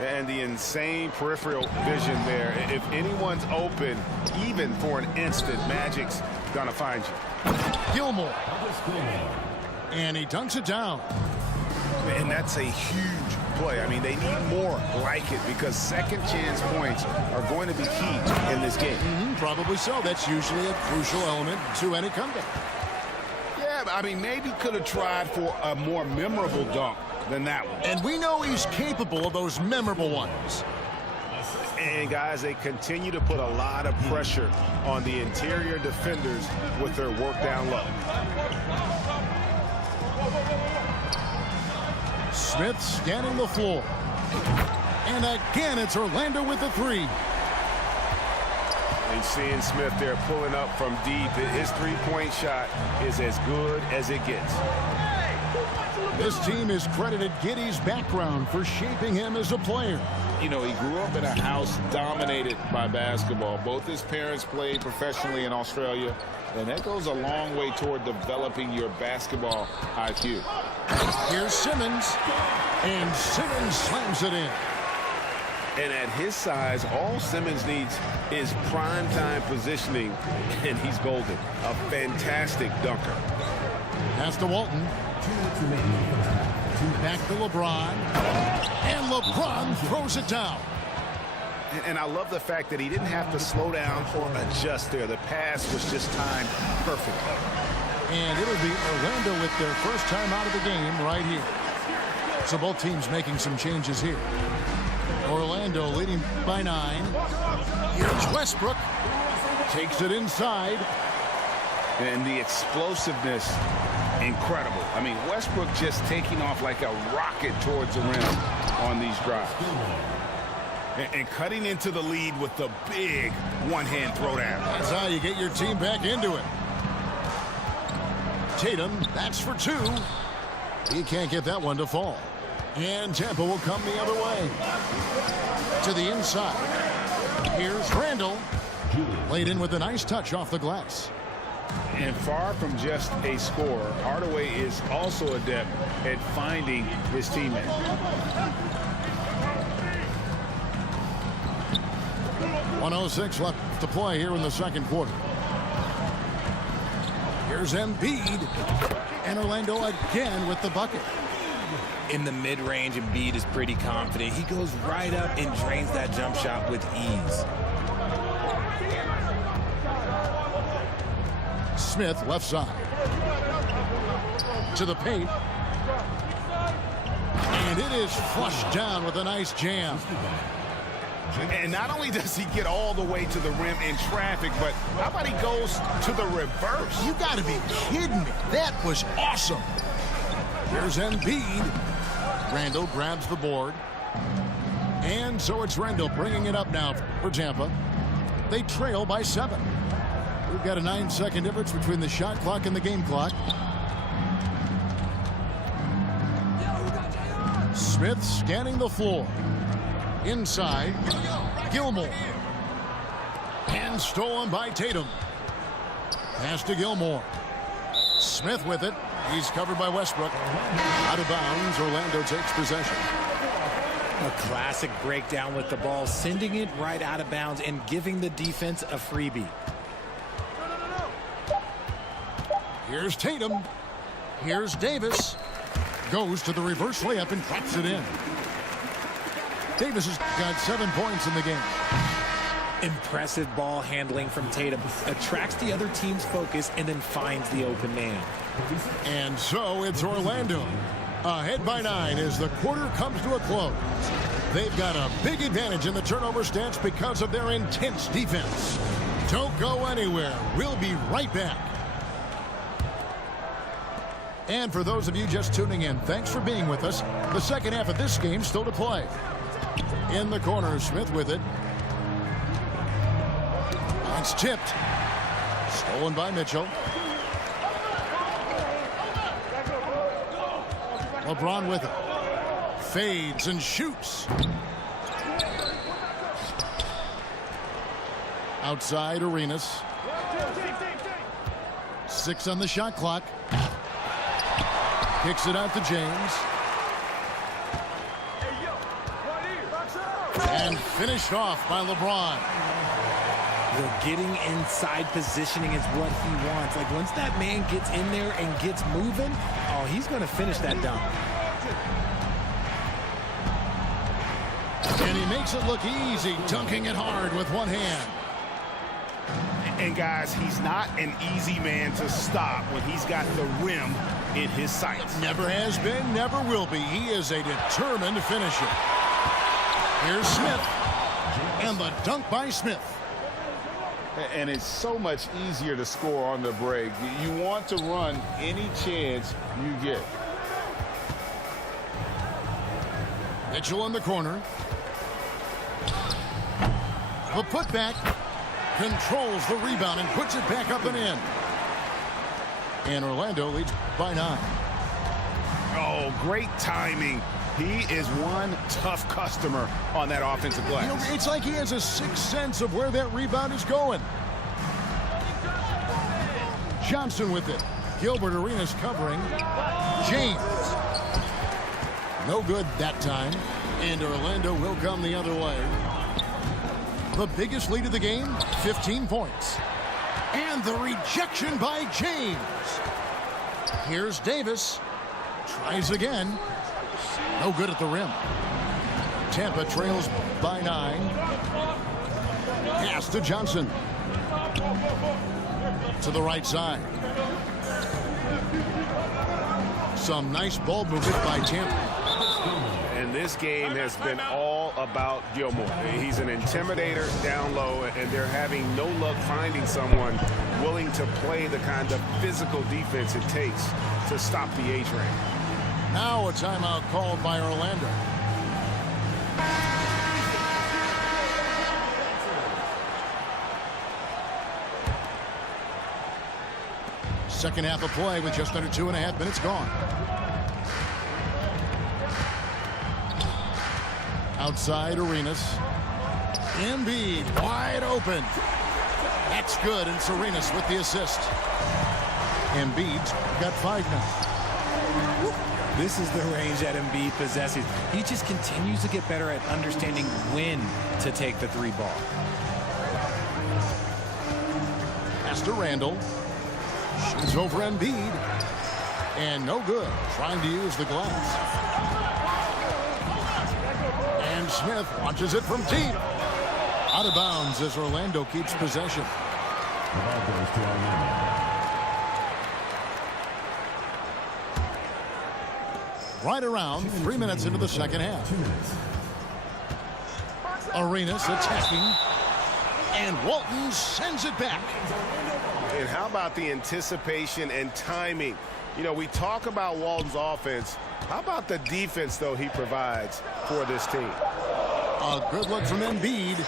And the insane peripheral vision there. If anyone's open, even for an instant, Magic's gonna find you. Gilmore. And he dunks it down. And that's a huge play. I mean, they need more like it because second chance points are going to be key in this game. Probably so. That's usually a crucial element to any comeback. Yeah, I mean, maybe could have tried for a more memorable dunk than that one. And we know he's capable of those memorable ones. And guys, they continue to put a lot of pressure on the interior defenders with their work down low. Smith scanning the floor. And again, it's Orlando with the three. And seeing Smith there pulling up from deep, his three-point shot is as good as it gets. This team has credited Giddey's background for shaping him as a player. You know, he grew up in a house dominated by basketball. Both his parents played professionally in Australia, and that goes a long way toward developing your basketball IQ. Here's Simmons, and Simmons slams it in. And at his size, all Simmons needs is prime-time positioning, and he's golden. A fantastic dunker. Pass to Walton. Back to LeBron. And LeBron throws it down. And I love the fact that he didn't have to slow down or adjust there. The pass was just timed perfectly. And it'll be Orlando with their first time out of the game right here. So both teams making some changes here. Orlando leading by 9. Here's Westbrook. Takes it inside. And the explosiveness, incredible. I mean, Westbrook just taking off like a rocket towards the rim on these drives. And cutting into the lead with the big one-hand throwdown. That's how you get your team back into it. Tatum, that's for 2. He can't get that one to fall. And Tampa will come the other way. To the inside. Here's Randall. Laid in with a nice touch off the glass. And far from just a scorer, Hardaway is also adept at finding his teammate. .106 left to play here in the second quarter. Here's Embiid. And Orlando again with the bucket. In the mid-range, Embiid is pretty confident. He goes right up and drains that jump shot with ease. Smith left side. To the paint. And it is flushed down with a nice jam. And not only does he get all the way to the rim in traffic, but how about he goes to the reverse? You got to be kidding me. That was awesome. Here's Embiid. Randall grabs the board. And so it's Randall bringing it up now for Tampa. They trail by 7. We've got a 9-second difference between the shot clock and the game clock. Smith scanning the floor. Inside, Gilmore. And stolen by Tatum. Pass to Gilmore. Smith with it. He's covered by Westbrook. Out of bounds, Orlando takes possession. A classic breakdown with the ball, sending it right out of bounds and giving the defense a freebie. Here's Tatum. Here's Davis. Goes to the reverse layup and drops it in. Davis has got 7 points in the game. Impressive ball handling from Tatum. Attracts the other team's focus and then finds the open man. And so it's Orlando. Ahead by 9 as the quarter comes to a close. They've got a big advantage in the turnover stats because of their intense defense. Don't go anywhere. We'll be right back. And for those of you just tuning in, thanks for being with us. The second half of this game still to play. In the corner, Smith with it. It's tipped. Stolen by Mitchell. LeBron with it. Fades and shoots. Outside Arenas. 6 on the shot clock. Kicks it out to James. And finished off by LeBron. Getting inside positioning is what he wants. Like, once that man gets in there and gets moving, oh, he's going to finish that dunk. And he makes it look easy, dunking it hard with one hand. And guys, he's not an easy man to stop when he's got the rim in his sights. Never has been, never will be. He is a determined finisher. Here's Smith. And the dunk by Smith. And it's so much easier to score on the break. You want to run any chance you get. Mitchell in the corner. The putback. Controls the rebound and puts it back up and in. And Orlando leads by 9. Oh, great timing. He is one tough customer on that offensive glass. You know, it's like he has a sixth sense of where that rebound is going. Johnson with it. Gilbert Arenas covering. James. No good that time. And Orlando will come the other way. The biggest lead of the game, 15 points. And the rejection by James. Here's Davis. Tries again. No good at the rim. Tampa trails by 9. Pass to Johnson. To the right side. Some nice ball movement by Tampa. And this game has been all about Gilmore. He's an intimidator down low, and they're having no luck finding someone willing to play the kind of physical defense it takes to stop the A-train. Now a timeout called by Orlando. Second half of play with just under 2.5 minutes gone. Outside Arenas. Embiid wide open. That's good, and Serenas with the assist. Embiid's got 5 now. This is the range that Embiid possesses. He just continues to get better at understanding when to take the 3 ball. Pass to Randall. Shoots over Embiid. And no good. Trying to use the glass. And Smith launches it from deep. Out of bounds as Orlando keeps possession. The ball goes to Orlando. Right around 3 minutes into the second half. 2 minutes. Arenas attacking. And Walton sends it back. And how about the anticipation and timing? You know, we talk about Walton's offense. How about the defense, though, he provides for this team? A good look from Embiid.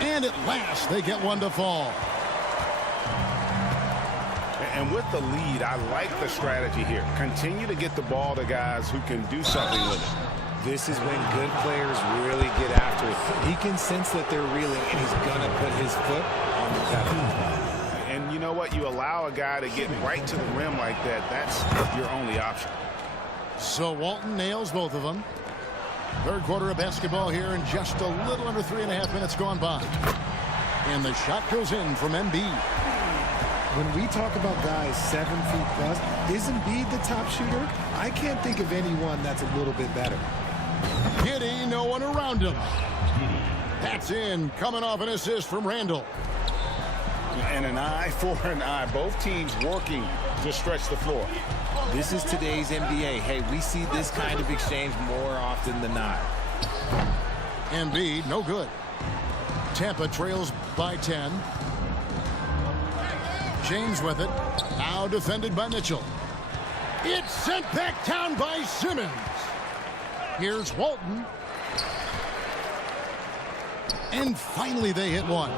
And at last, they get one to fall. And with the lead, I like the strategy here. Continue to get the ball to guys who can do something with it. This is when good players really get after it. He can sense that they're reeling, and he's going to put his foot on the pedal. And you know what? You allow a guy to get right to the rim like that. That's your only option. So Walton nails both of them. Third quarter of basketball here, and just a little under 3.5 minutes gone by. And the shot goes in from Embiid. When we talk about guys 7 feet plus, is Embiid the top shooter? I can't think of anyone that's a little bit better. Giddy, no one around him. That's in, coming off an assist from Randall. And an eye for an eye. Both teams working to stretch the floor. This is today's NBA. Hey, we see this kind of exchange more often than not. Embiid, no good. Tampa trails by 10. James with it. Now defended by Mitchell. It's sent back down by Simmons. Here's Walton. And finally they hit one.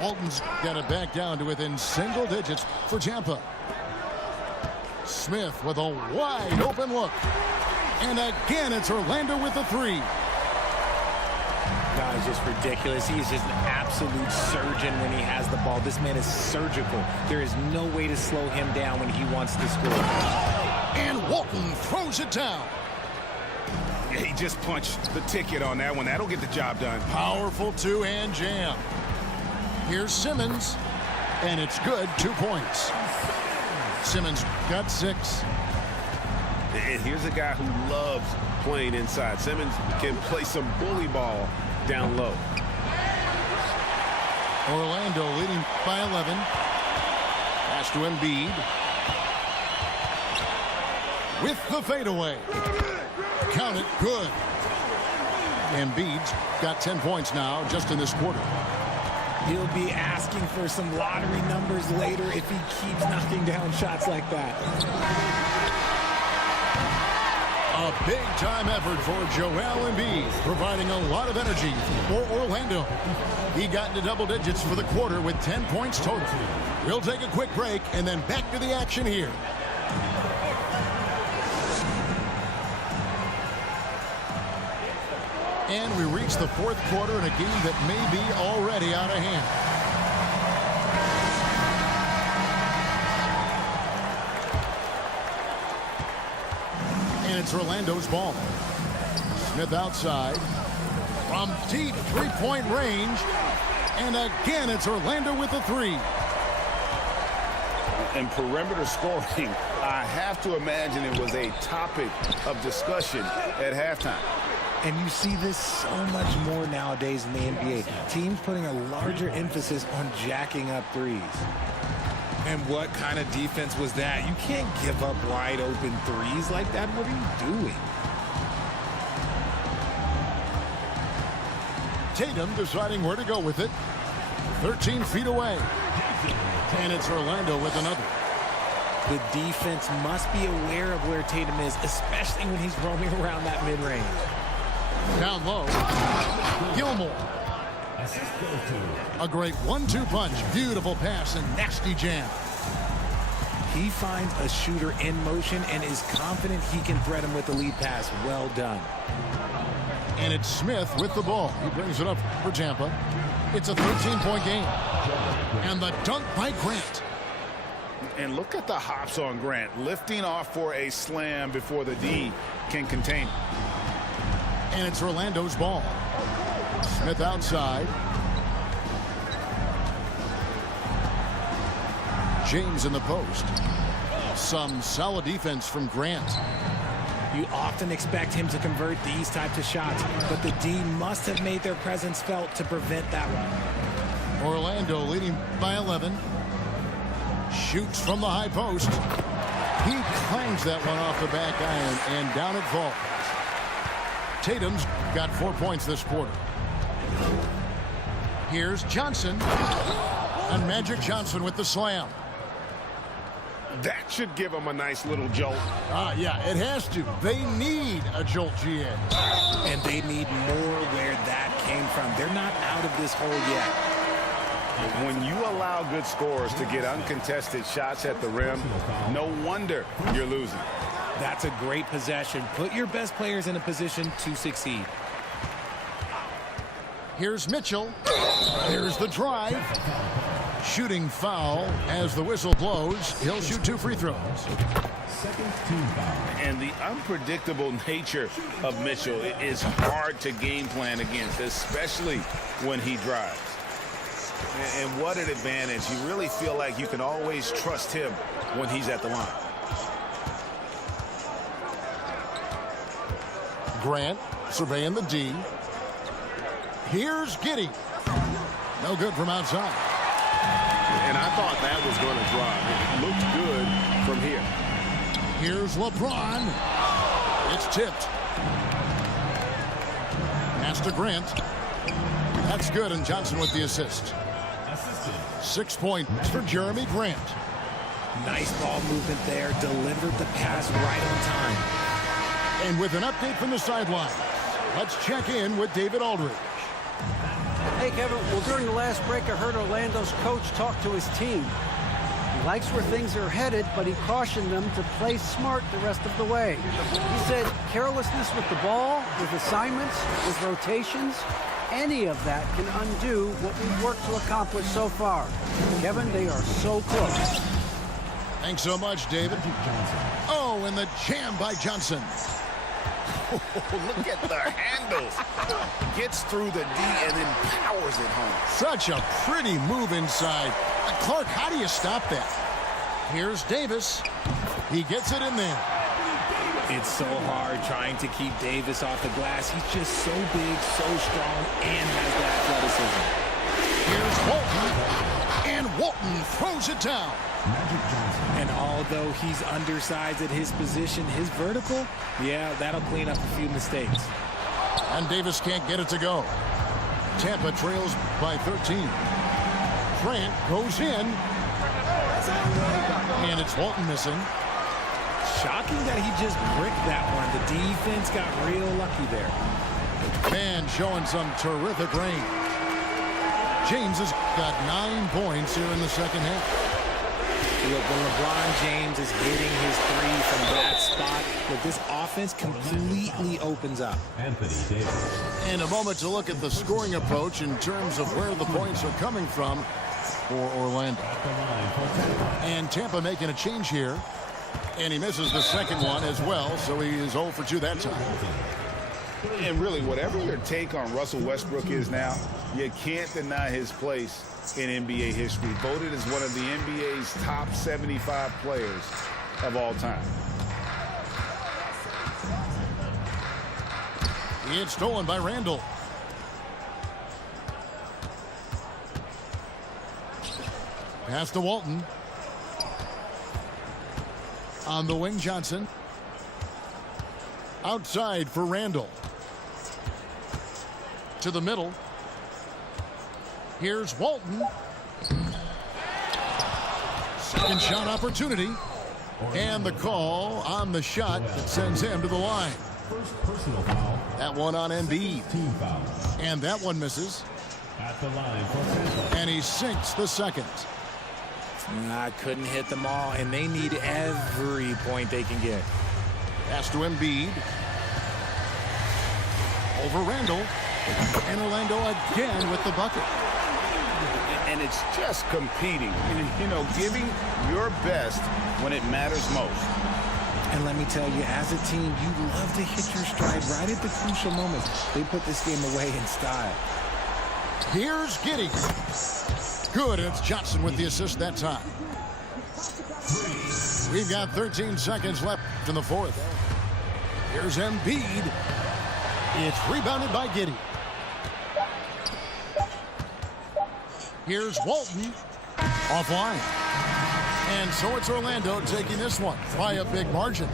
Walton's got it back down to within single digits for Tampa. Smith with a wide open look. And again, it's Orlando with the 3. God, it's just ridiculous. He is just an absolute surgeon when he has the ball. This man is surgical. There is no way to slow him down when he wants to score. And Walton throws it down. Yeah, he just punched the ticket on that one. That'll get the job done. Powerful two-hand jam. Here's Simmons, and it's good. 2 points. Simmons got 6. And here's a guy who loves playing inside. Simmons can play some bully ball down low. Orlando leading by 11. Pass to Embiid. With the fadeaway. Count it, good. Embiid's got 10 points now just in this quarter. He'll be asking for some lottery numbers later if he keeps knocking down shots like that. A big-time effort for Joel Embiid, providing a lot of energy for Orlando. He got into double digits for the quarter with 10 points total. We'll take a quick break and then back to the action here. And we reach the fourth quarter in a game that may be already out of hand. And it's Orlando's ball. Smith outside. From deep three-point range. And again, it's Orlando with the 3. And perimeter scoring, I have to imagine it was a topic of discussion at halftime. And you see this so much more nowadays in the NBA. Teams putting a larger emphasis on jacking up threes. And what kind of defense was that? You can't give up wide open threes like that. What are you doing? Tatum deciding where to go with it. 13 feet away. And it's Orlando with another. The defense must be aware of where Tatum is, especially when he's roaming around that mid-range. Down low. Gilmore. A great 1-2 punch. Beautiful pass and nasty jam. He finds a shooter in motion and is confident he can threat him with the lead pass. Well done. And it's Smith with the ball. He brings it up for Tampa. It's a 13-point game. And the dunk by Grant. And look at the hops on Grant, lifting off for a slam before the D can contain. And it's Orlando's ball. Smith outside. James in the post. Some solid defense from Grant. You often expect him to convert these types of shots, but the D must have made their presence felt to prevent that one. Orlando leading by 11. Shoots from the high post. He clangs that one off the back iron and down it falls. Tatum's got 4 points this quarter. Here's Johnson. And Magic Johnson with the slam. That should give him a nice little jolt. Yeah, it has to. They need a jolt, GA. And they need more where that came from. They're not out of this hole yet. When you allow good scorers to get uncontested shots at the rim, no wonder you're losing. That's a great possession. Put your best players in a position to succeed. Here's Mitchell. Here's the drive. Shooting foul as the whistle blows. He'll shoot 2 free throws. And the unpredictable nature of Mitchell is hard to game plan against, especially when he drives. And what an advantage. You really feel like you can always trust him when he's at the line. Grant surveying the D. Here's Giddey. No good from outside. And I thought that was going to drive. It looked good from here. Here's LeBron. It's tipped. Pass to Grant. That's good, and Johnson with the assist. 6 points for Jeremy Grant. Nice ball movement there. Delivered the pass right on time. And with an update from the sideline, let's check in with David Aldridge. Hey, Kevin. Well, during the last break, I heard Orlando's coach talk to his team. He likes where things are headed, but he cautioned them to play smart the rest of the way. He said carelessness with the ball, with assignments, with rotations, any of that can undo what we've worked to accomplish so far. Kevin, they are so close. Thanks so much, David. Oh, and the jam by Johnson. Look at the handles. Gets through the D and then powers it home. Such a pretty move inside. Clark, how do you stop that? Here's Davis. He gets it in there. It's so hard trying to keep Davis off the glass. He's just so big, so strong, and has the athleticism. Here's Walton. And Walton throws it down. And although he's undersized at his position, his vertical, yeah, that'll clean up a few mistakes. And Davis can't get it to go. Tampa trails by 13. Grant goes in. And it's Walton missing. Shocking that he just bricked that one. The defense got real lucky there. Man showing some terrific range. James has got 9 points here in the second half. Look, when LeBron James is hitting his three from that spot, look, this offense completely opens up. Anthony Davis. And a moment to look at the scoring approach in terms of where the points are coming from for Orlando. And Tampa making a change here. And he misses the second one as well, so he is 0 for 2 that time. And really, whatever your take on Russell Westbrook is now, you can't deny his place in NBA history. Voted as one of the NBA's top 75 players of all time. It's stolen by Randall. Pass to Walton. On the wing, Johnson. Outside for Randall. To the middle. Here's Walton. Second shot opportunity. And the call on the shot that sends him to the line. First personal foul. That one on Embiid. Team foul. And that one misses. At the line for Tampa. And he sinks the second. I couldn't hit them all, and they need every point they can get. Pass to Embiid. Over Randall. And Orlando again with the bucket. And it's just competing, you know, giving your best when it matters most. And let me tell you, as a team, you love to hit your stride right at the crucial moments. They put this game away in style. Here's Giddey. Good, and it's Johnson with the assist that time. We've got 13 seconds left in the fourth. Here's Embiid. It's rebounded by Giddey. Here's Walton. Offline. And so it's Orlando taking this one by a big margin.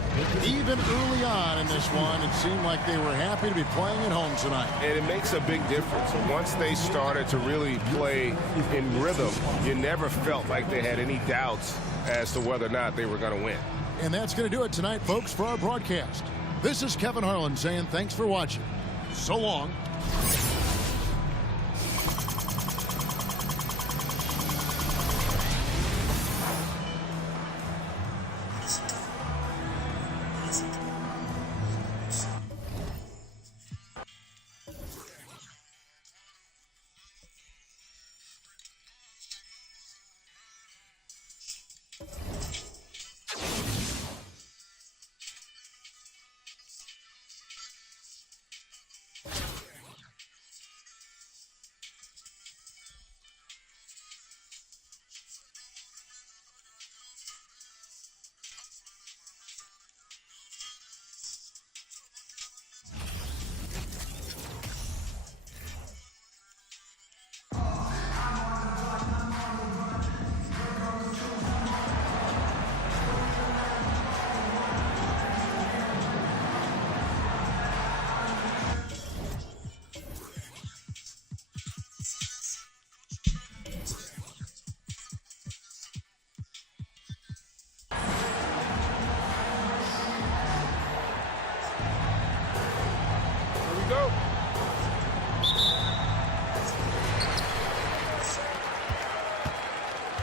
Even early on in this one, it seemed like they were happy to be playing at home tonight. And it makes a big difference. Once they started to really play in rhythm, you never felt like they had any doubts as to whether or not they were going to win. And that's going to do it tonight, folks, for our broadcast. This is Kevin Harlan saying thanks for watching. So long.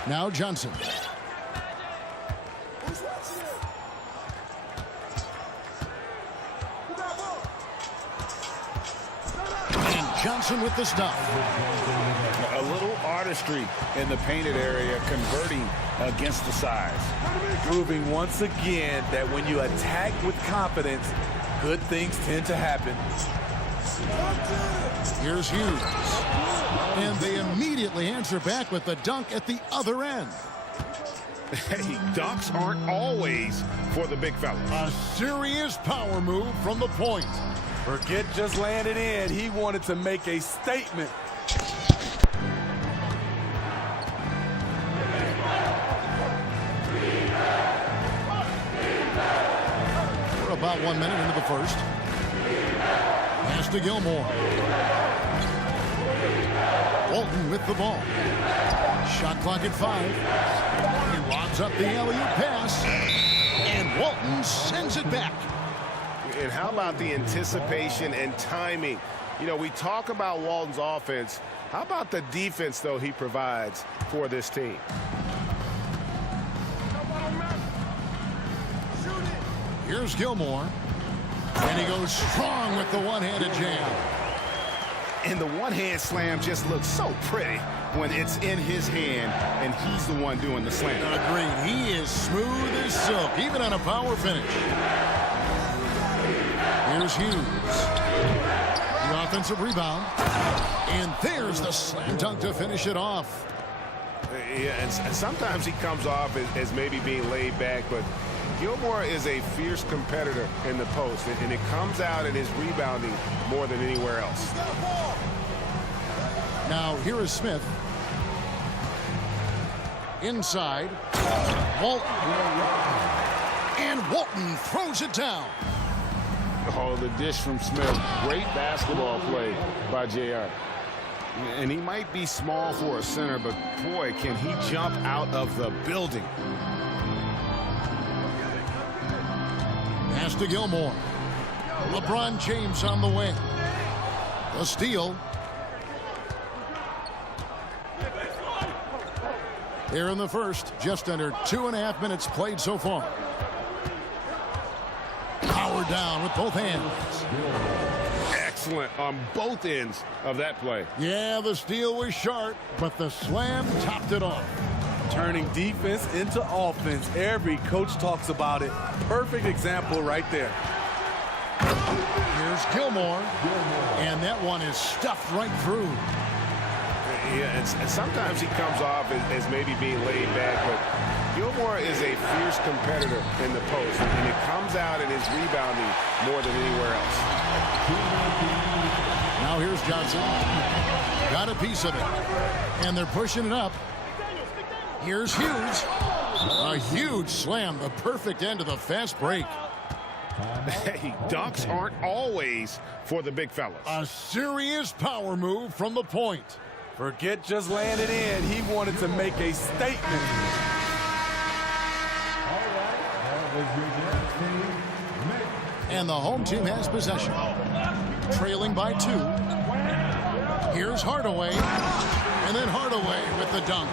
Now Johnson. And Johnson with the stop. A little artistry in the painted area, converting against the size. Proving once again that when you attack with confidence, good things tend to happen. Here's Hughes. And they immediately answer back with the dunk at the other end. Hey, dunks aren't always for the big fella. A serious power move from the point. Forget just landing in. He wanted to make a statement. We're about 1 minute into the first. Pass to Gilmore. Walton with the ball. Shot clock at 5. He lobs up the alley-oop pass. And Walton sends it back. And how about the anticipation and timing? You know, we talk about Walton's offense. How about the defense, though, he provides for this team? Here's Gilmore. And he goes strong with the one-handed jam. And the one-hand slam just looks so pretty when it's in his hand and he's the one doing the slam. Agreed. He is smooth as silk, even on a power finish. Here's Hughes. The offensive rebound. And there's the slam dunk to finish it off. Yeah, and sometimes he comes off as maybe being laid back, but Gilmore is a fierce competitor in the post, and it comes out in his rebounding more than anywhere else. Now, here is Smith. Inside. Walton. And Walton throws it down. Oh, the dish from Smith. Great basketball play by JR. And he might be small for a center, but boy, can he jump out of the building. Pass to Gilmore. LeBron James on the wing. The steal. Here in the first, just under 2.5 minutes played so far. Power down with both hands. excellent on both ends of that play. Yeah, the steal was sharp, but the slam topped it off. Turning defense into offense. Every coach talks about it. Perfect example right there. Here's Gilmore, and that one is stuffed right through. Yeah, and sometimes he comes off as maybe being laid back, but Gilmore is a fierce competitor in the post, and it comes out in his rebounding more than anywhere else. Now here's Johnson. Got a piece of it, and they're pushing it up. Here's Hughes. A huge slam, the perfect end of the fast break. Hey, dunks aren't always for the big fellas. A serious power move from the point. Forget just laying it in. He wanted to make a statement. And the home team has possession. Trailing by 2. Here's Hardaway. And then Hardaway with the dunk.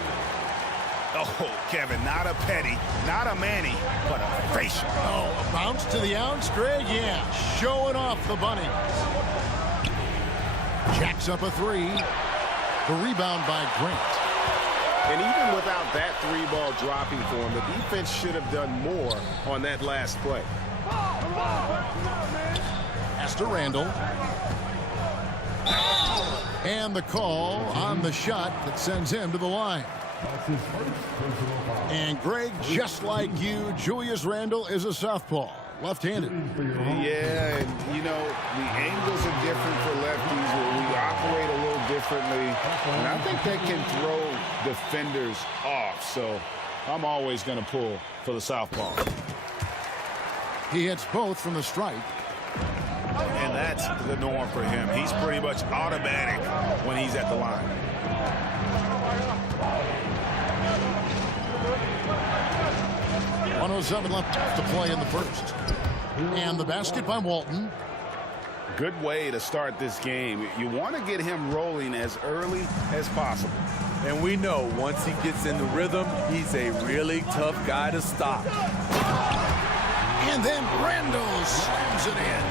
Oh, Kevin, not a petty, not a Manny, but a facial. Oh, a bounce to the ounce, Greg? Yeah, showing off the bunny. Jacks up a 3. The rebound by Grant. And even without that 3-ball dropping for him, the defense should have done more on that last play. Pass to Randall. And the call on the shot that sends him to the line. And Greg, just like you, Julius Randle is a southpaw, left-handed. Yeah, and you know, the angles are different for lefties. We operate a little differently, and I think that can throw defenders off. So I'm always going to pull for the southpaw. He hits both from the stripe. And that's the norm for him. He's pretty much automatic when he's at the line. 1:07 left to play in the first. And the basket by Walton. Good way to start this game. You want to get him rolling as early as possible. And we know once he gets in the rhythm, he's a really tough guy to stop. And then Randall slams it in.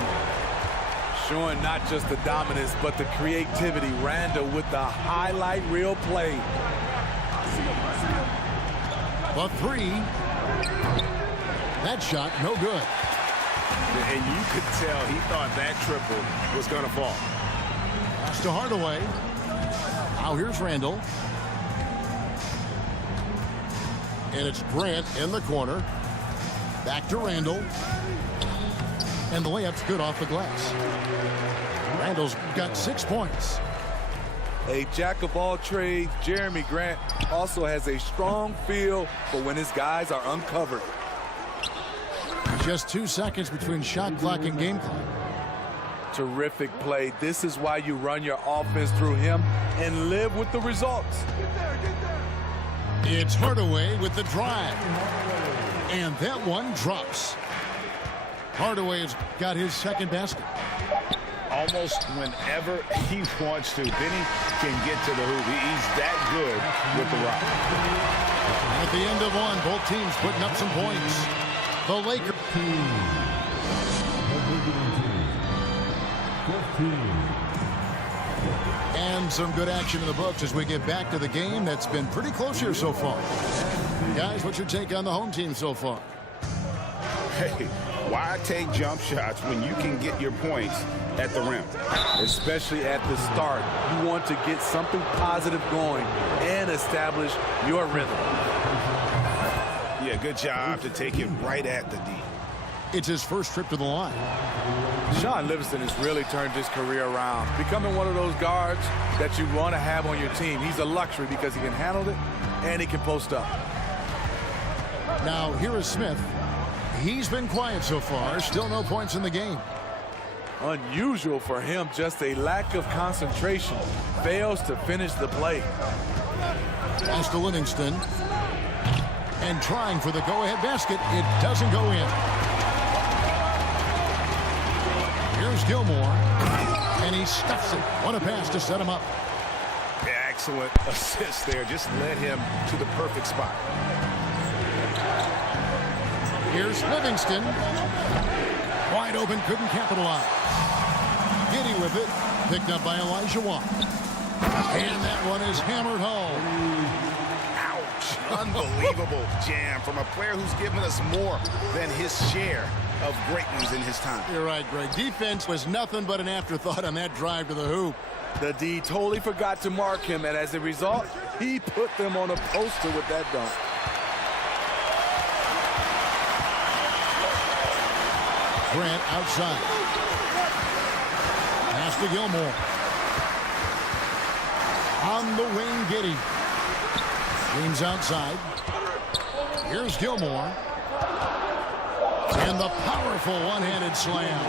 Showing not just the dominance, but the creativity. Randall with the highlight reel play. The 3. That shot, no good. And you could tell he thought that triple was going to fall. Pass to Hardaway. Now here's Randall. And it's Grant in the corner. Back to Randall. And the layup's good off the glass. Randall's got 6 points. A jack of all trades, Jeremy Grant also has a strong feel for when his guys are uncovered. Just 2 seconds between shot clock and game clock. Terrific play. This is why you run your offense through him and live with the results. It's Hardaway with the drive. And that one drops. Hardaway's got his second basket. Almost whenever he wants to, then he can get to the hoop. He's that good with the rock. At the end of one, both teams putting up some points. The Lakers. And some good action in the books as we get back to the game that's been pretty close here so far. Guys, what's your take on the home team so far? Hey, why take jump shots when you can get your points at the rim? Especially at the start. You want to get something positive going and establish your rhythm. Yeah, good job to take it right at the D. It's his first trip to the line. Sean Livingston has really turned his career around, becoming one of those guards that you want to have on your team. He's a luxury because he can handle it and he can post up. Now, here is Smith. He's been quiet so far. Still no points in the game. Unusual for him, just a lack of concentration. Fails to finish the play. Pass to Livingston. And trying for the go-ahead basket. It doesn't go in. Here's Gilmore. And he stuffs it. What a pass to set him up. Excellent assist there. Just led him to the perfect spot. Here's Livingston. Wide open, couldn't capitalize. Giddey with it. Picked up by Elijah Watt. And that one is hammered home. Ouch. Unbelievable jam from a player who's given us more than his share of great ones in his time. You're right, Greg. Defense was nothing but an afterthought on that drive to the hoop. The D totally forgot to mark him, and as a result, he put them on a poster with that dunk. Grant outside. Pass to Gilmore. On the wing, Giddey. James outside. Here's Gilmore. And the powerful one-handed slam.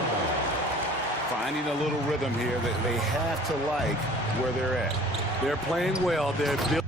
Finding a little rhythm here that they have to like where they're at. They're playing well. They're building.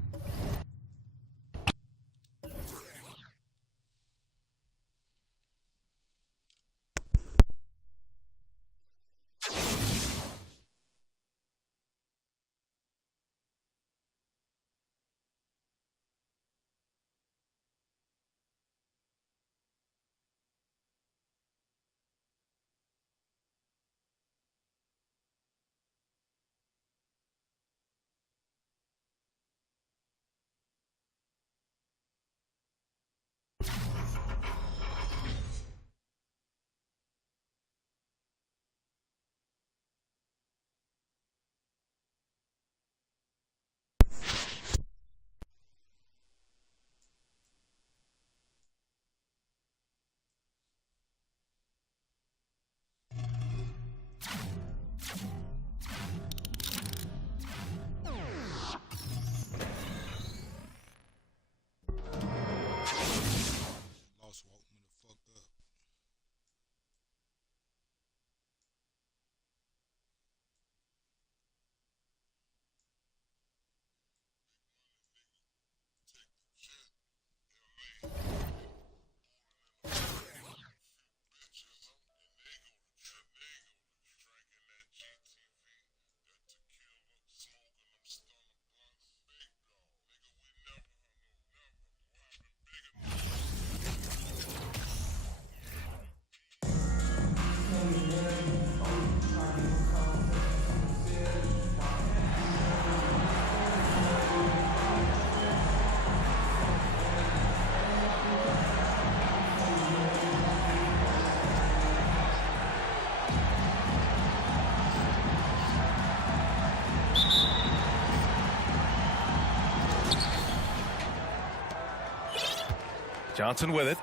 Johnson with it.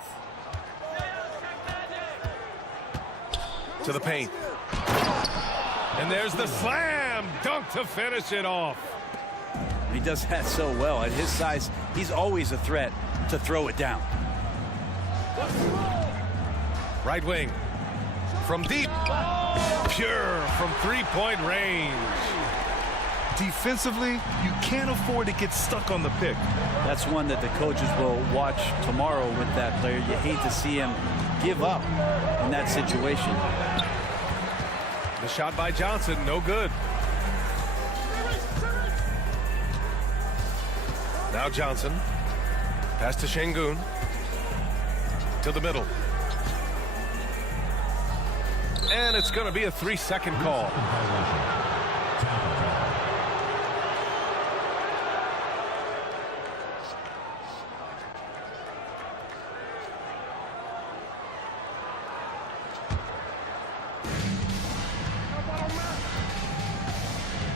To the paint. And there's the slam dunk to finish it off. He does that so well. At his size, he's always a threat to throw it down. Right wing. From deep. Pure from three-point range. Defensively, you can't afford to get stuck on the pick. That's one that the coaches will watch tomorrow with that player. You hate to see him give up in that situation. The shot by Johnson, no good. Now Johnson. Pass to Şengün. To the middle. And it's going to be a 3-second call.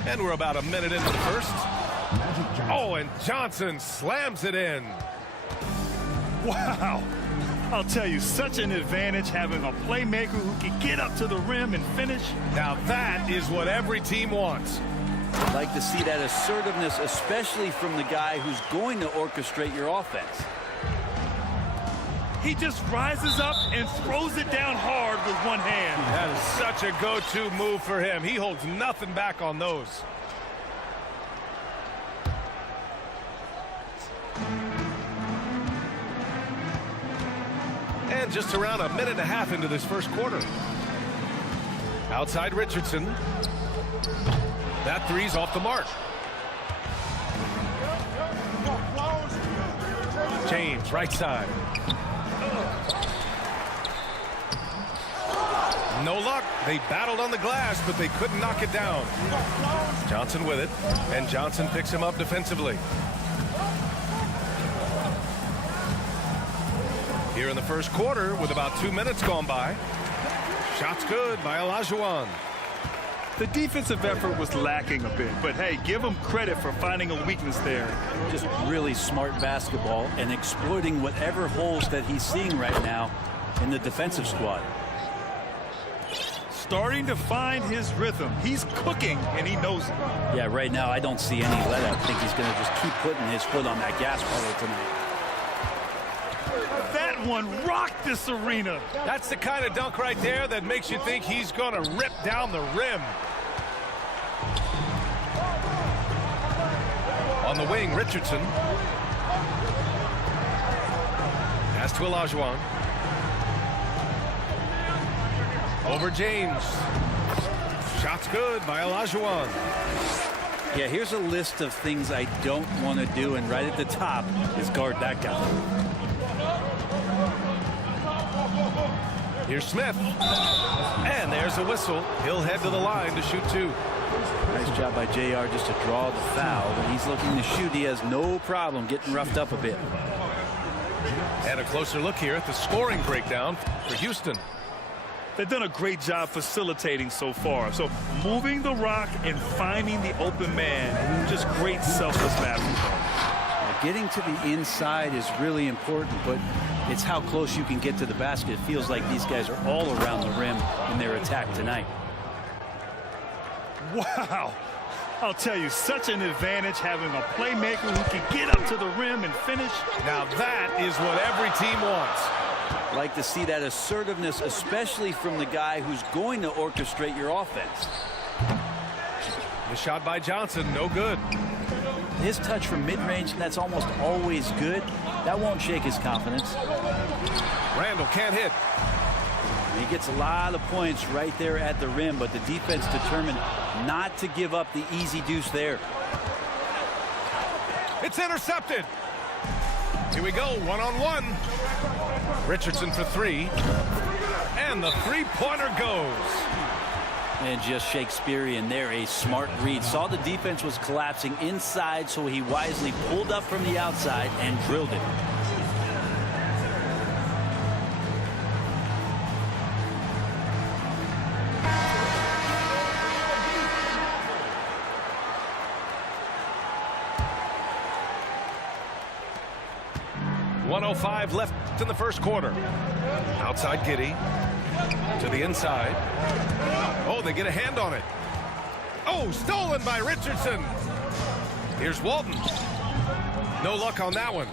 And we're about a minute into the first. Oh, and Johnson slams it in. Wow. I'll tell you, such an advantage having a playmaker who can get up to the rim and finish. Now that is what every team wants. I'd like to see that assertiveness, especially from the guy who's going to orchestrate your offense. He just rises up and throws it down hard with one hand. That is such a go-to move for him. He holds nothing back on those. And just around a minute and a half into this first quarter. Outside Richardson. That three's off the mark. James, right side. No luck. They battled on the glass, but they couldn't knock it down. Johnson with it, and Johnson picks him up defensively. Here in the first quarter, with about 2 minutes gone by. Shot's good by Olajuwon. The defensive effort was lacking a bit, but hey, give him credit for finding a weakness there. Just really smart basketball and exploiting whatever holes that he's seeing right now in the defensive squad. Starting to find his rhythm. He's cooking, and he knows it. Yeah, right now I don't see any let up. I think he's going to just keep putting his foot on that gas pedal tonight. That one rocked this arena. That's the kind of dunk right there that makes you think he's going to rip down the rim. On the wing, Richardson. Pass to Olajuwon. Over James. Shot's good by Olajuwon. Yeah, here's a list of things I don't want to do, and right at the top is guard that guy. Here's Smith. And there's a whistle. He'll head to the line to shoot 2. Nice job by JR just to draw the foul. When he's looking to shoot, he has no problem getting roughed up a bit. And a closer look here at the scoring breakdown for Houston. They've done a great job facilitating so far. So moving the rock and finding the open man, just great selfless basketball. Getting to the inside is really important, but it's how close you can get to the basket. It feels like these guys are all around the rim in their attack tonight. Wow. I'll tell you, such an advantage having a playmaker who can get up to the rim and finish. Now that is what every team wants. Like to see that assertiveness, especially from the guy who's going to orchestrate your offense. The shot by Johnson, no good. His touch from mid-range, that's almost always good. That won't shake his confidence. Randall can't hit. He gets a lot of points right there at the rim, but the defense determined not to give up the easy deuce there. It's intercepted. Here we go, one-on-one. Richardson for 3. And the three-pointer goes. And just Shakespearean there, a smart read. Saw the defense was collapsing inside, so he wisely pulled up from the outside and drilled it. .105 left in the first quarter. Outside Giddey. To the inside. Oh, they get a hand on it. Oh, stolen by Richardson. Here's Walton. No luck on that one.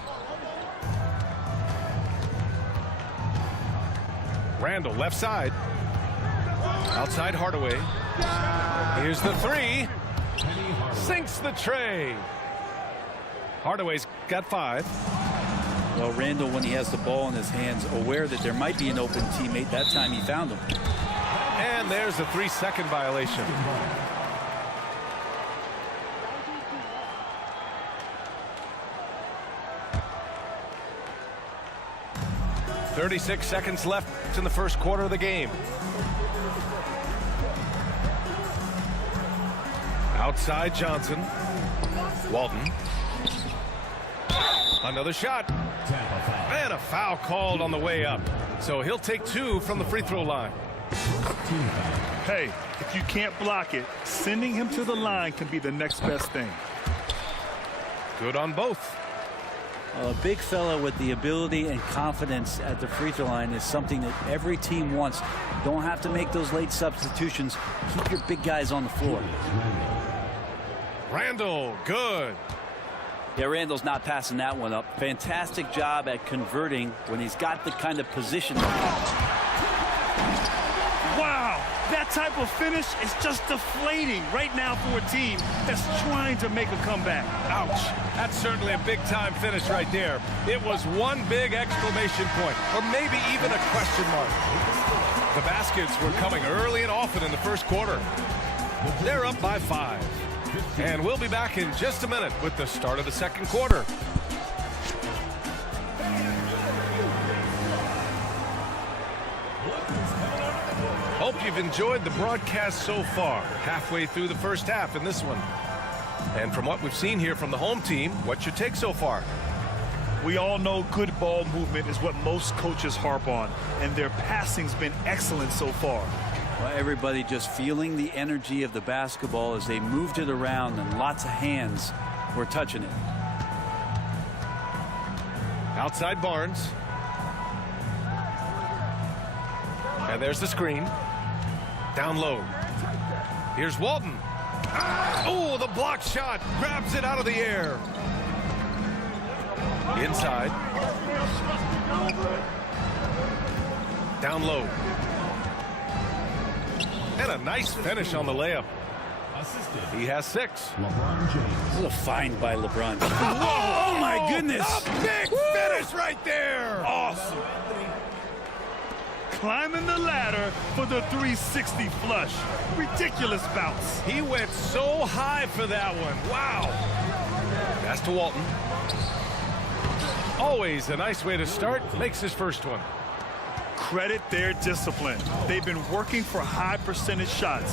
Randall, left side. Outside Hardaway. Here's the 3. Sinks the tray. Hardaway's got 5. Well, Randall, when he has the ball in his hands, aware that there might be an open teammate, that time he found him. And there's a 3-second violation. .36 seconds left in the first quarter of the game. Outside Johnson. Walton. Another shot. And a foul called on the way up. So he'll take 2 from the free throw line. Hey, if you can't block it, sending him to the line can be the next best thing. Good on both. A big fella with the ability and confidence at the free throw line is something that every team wants. Don't have to make those late substitutions. Keep your big guys on the floor. Randall, good. Yeah, Randall's not passing that one up. Fantastic job at converting when he's got the kind of position. Wow, that type of finish is just deflating right now for a team that's trying to make a comeback. Ouch. That's certainly a big-time finish right there. It was one big exclamation point, or maybe even a question mark. The baskets were coming early and often in the first quarter. They're up by 5. And we'll be back in just a minute with the start of the second quarter. Hope you've enjoyed the broadcast so far. Halfway through the first half in this one. And from what we've seen here from the home team, what's your take so far? We all know good ball movement is what most coaches harp on, and their passing's been excellent so far. Well, everybody just feeling the energy of the basketball as they moved it around, and lots of hands were touching it. Outside Barnes. And there's the screen. Down low. Here's Walton. Oh, the block shot. Grabs it out of the air. Inside. Down low. And a nice finish on the layup. He has 6. LeBron James. This is a find by LeBron. Oh, my goodness. A big finish right there. Awesome. Climbing the ladder for the 360 flush. Ridiculous bounce. He went so high for that one. Wow. Pass to Walton. Always a nice way to start. Makes his first one. Credit their discipline. They've been working for high percentage shots.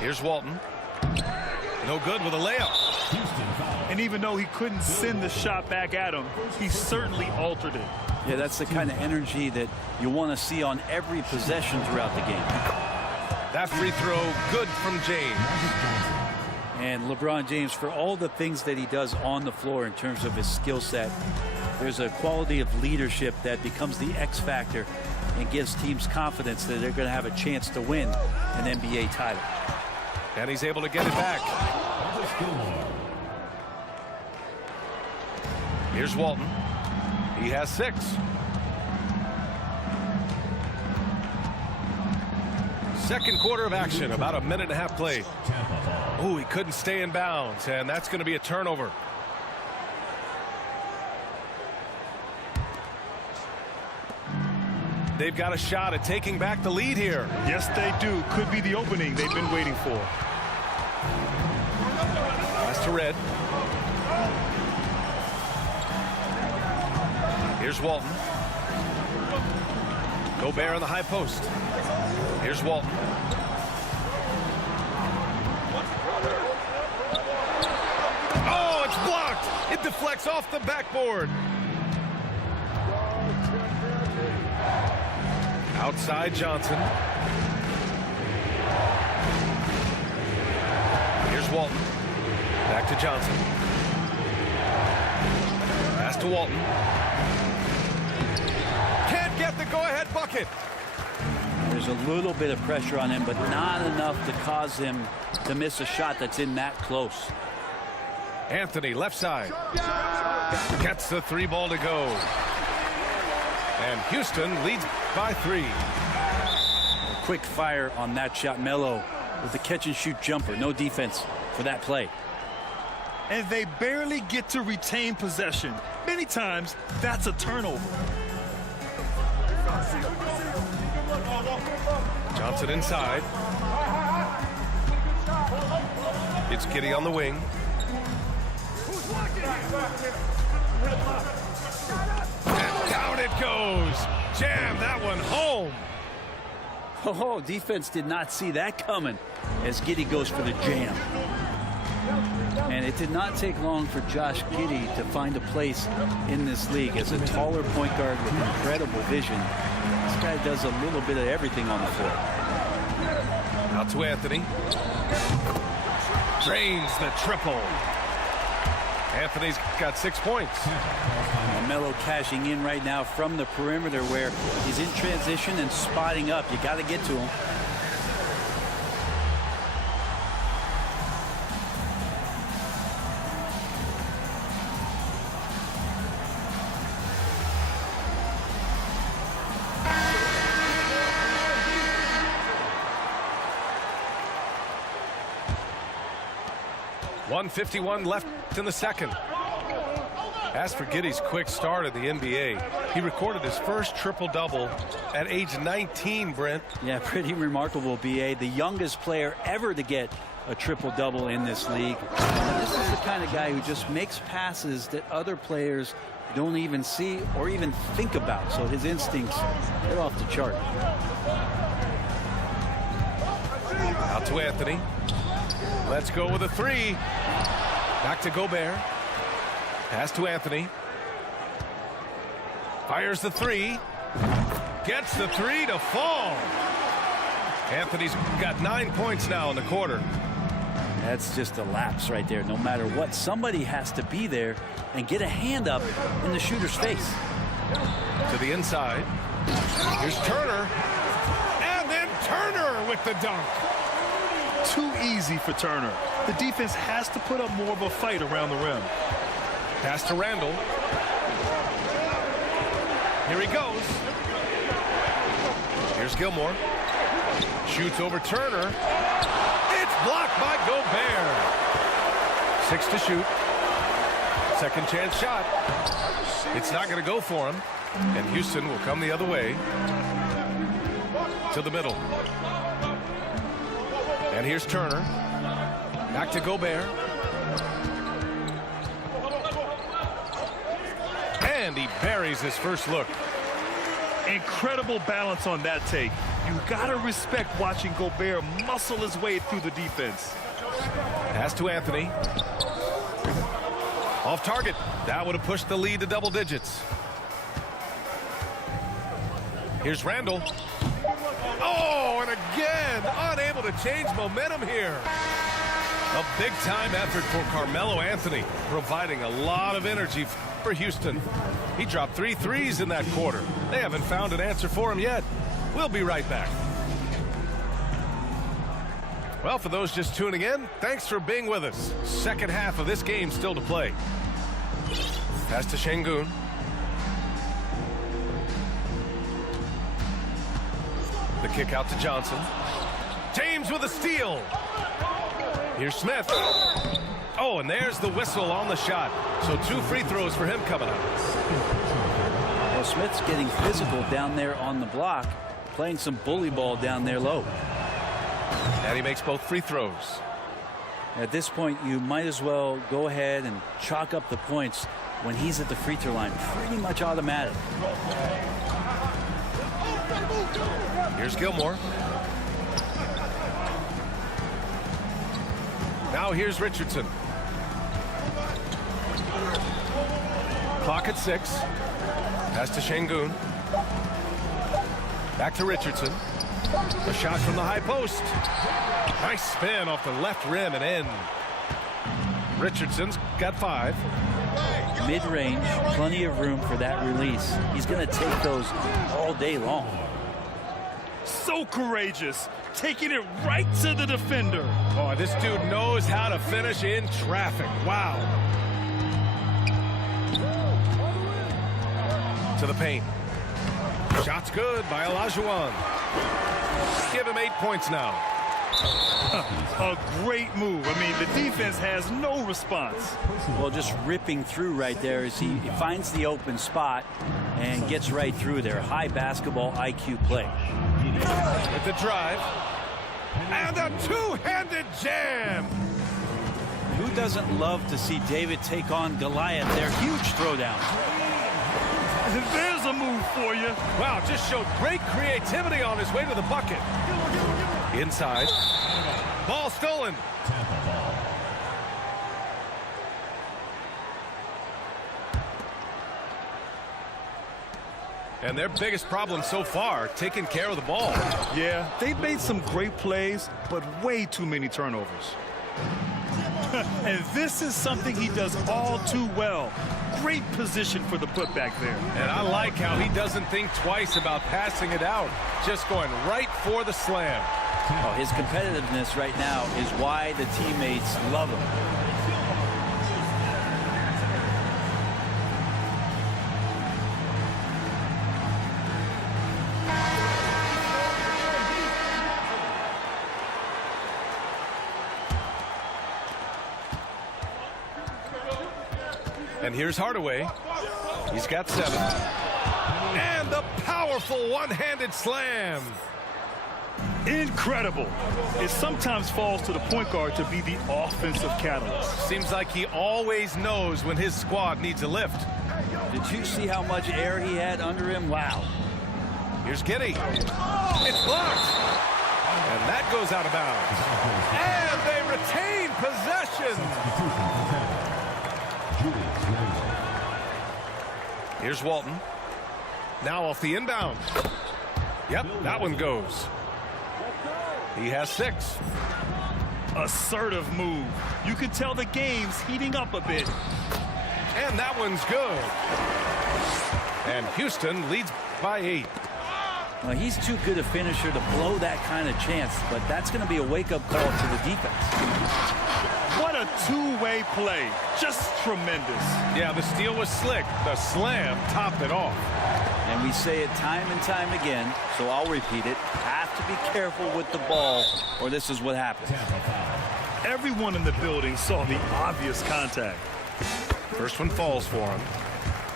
Here's Walton. No good with a layup. And even though he couldn't send the shot back at him, he certainly altered it. Yeah, that's the kind of energy that you want to see on every possession throughout the game. That free throw, good from James. And LeBron James, for all the things that he does on the floor in terms of his skill set, there's a quality of leadership that becomes the X factor and gives teams confidence that they're going to have a chance to win an NBA title. And he's able to get it back. Here's Walton. He has 6. Second quarter of action, about a minute and a half played. Oh, he couldn't stay in bounds, and that's going to be a turnover. They've got a shot at taking back the lead here. Yes, they do. Could be the opening they've been waiting for. Pass to Red. Here's Walton. Gobert on the high post. Here's Walton. Oh, it's blocked. It deflects off the backboard. Outside Johnson. Here's Walton. Back to Johnson. Pass to Walton. Can't get the go-ahead bucket. There's a little bit of pressure on him, but not enough to cause him to miss a shot that's in that close. Anthony, left side. Gets the 3 ball to go. And Houston leads by 3. Quick fire on that shot. Melo with the catch-and-shoot jumper. No defense for that play. And they barely get to retain possession. Many times, that's a turnover. Johnson inside. It's Giddey on the wing. And down it goes. Jam that one home. Oh, defense did not see that coming as Giddey goes for the jam. And it did not take long for Josh Giddey to find a place in this league as a taller point guard with incredible vision. This guy does a little bit of everything on the floor. Out to Anthony. Drains the triple. Anthony's got 6 points. Melo cashing in right now from the perimeter where he's in transition and spotting up. You got to get to him. .151 left in the second. As for Giddey's quick start in the NBA, he recorded his first triple-double at age 19, Brent. Yeah, pretty remarkable, B.A. The youngest player ever to get a triple-double in this league. This is the kind of guy who just makes passes that other players don't even see or even think about. So his instincts, they're off the chart. Out to Anthony. Let's go with a three. Back to Gobert. Pass to Anthony. Fires the three. Gets the three to fall. Anthony's got 9 points now in the quarter. That's just a lapse right there. No matter what, somebody has to be there and get a hand up in the shooter's face. To the inside. Here's Turner. And then Turner with the dunk. Too easy for Turner. The defense has to put up more of a fight around the rim. Pass to Randall. Here he goes. Here's Gilmore. Shoots over Turner. It's blocked by Gobert. 6 to shoot. Second chance shot. It's not going to go for him. And Houston will come the other way. To the middle. And here's Turner. Back to Gobert. And he buries his first look. Incredible balance on that take. You gotta respect watching Gobert muscle his way through the defense. Pass to Anthony. Off target. That would have pushed the lead to double digits. Here's Randall. Oh, and again, unable to change momentum here. A big-time effort for Carmelo Anthony, providing a lot of energy for Houston. He dropped 3 threes in that quarter. They haven't found an answer for him yet. We'll be right back. Well, for those just tuning in, thanks for being with us. Second half of this game still to play. Pass to Şengün. The kick out to Johnson. James with a steal. Here's Smith. Oh, and there's the whistle on the shot. So 2 free throws for him coming up. Well, Smith's getting physical down there on the block, playing some bully ball down there low. And he makes both free throws. At this point, you might as well go ahead and chalk up the points when he's at the free throw line. Pretty much automatic. Here's Gilmore. Now here's Richardson. Clock at 6. Pass to Şengün. Back to Richardson. A shot from the high post. Nice spin off the left rim and in. Richardson's got 5. Mid-range, plenty of room for that release. He's going to take those all day long. So courageous, taking it right to the defender. Oh, this dude knows how to finish in traffic. Wow. To the paint. Shot's good by Olajuwon. Give him 8 points now. A great move. I mean, the defense has no response. Well, just ripping through right there as he finds the open spot and gets right through there. High basketball IQ play. With the drive. And a two-handed jam. Who doesn't love to see David take on Goliath there? Huge throwdown. There's a move for you. Wow, just showed great creativity on his way to the bucket. Inside. Ball stolen. And their biggest problem so far, taking care of the ball. Yeah, they've made some great plays, but way too many turnovers. And this is something he does all too well. Great position for the putback there. And I like how he doesn't think twice about passing it out, just going right for the slam. Oh, his competitiveness right now is why the teammates love him. And here's Hardaway. He's got 7. And the powerful one-handed slam. Incredible. It sometimes falls to the point guard to be the offensive catalyst. Seems like he always knows when his squad needs a lift. Did you see how much air he had under him? Wow. Here's Giddey. It's blocked. And that goes out of bounds. And they retain possession. Here's Walton. Now off the inbound. Yep, that one goes. He has 6. Assertive move. You can tell the game's heating up a bit. And that one's good. And Houston leads by 8. Well, he's too good a finisher to blow that kind of chance, but that's going to be a wake-up call to the defense. What a two-way play. Just tremendous. Yeah, the steal was slick. The slam topped it off. And we say it time and time again, so I'll repeat it. Have to be careful with the ball, or this is what happens. Everyone in the building saw the obvious contact. First one falls for him.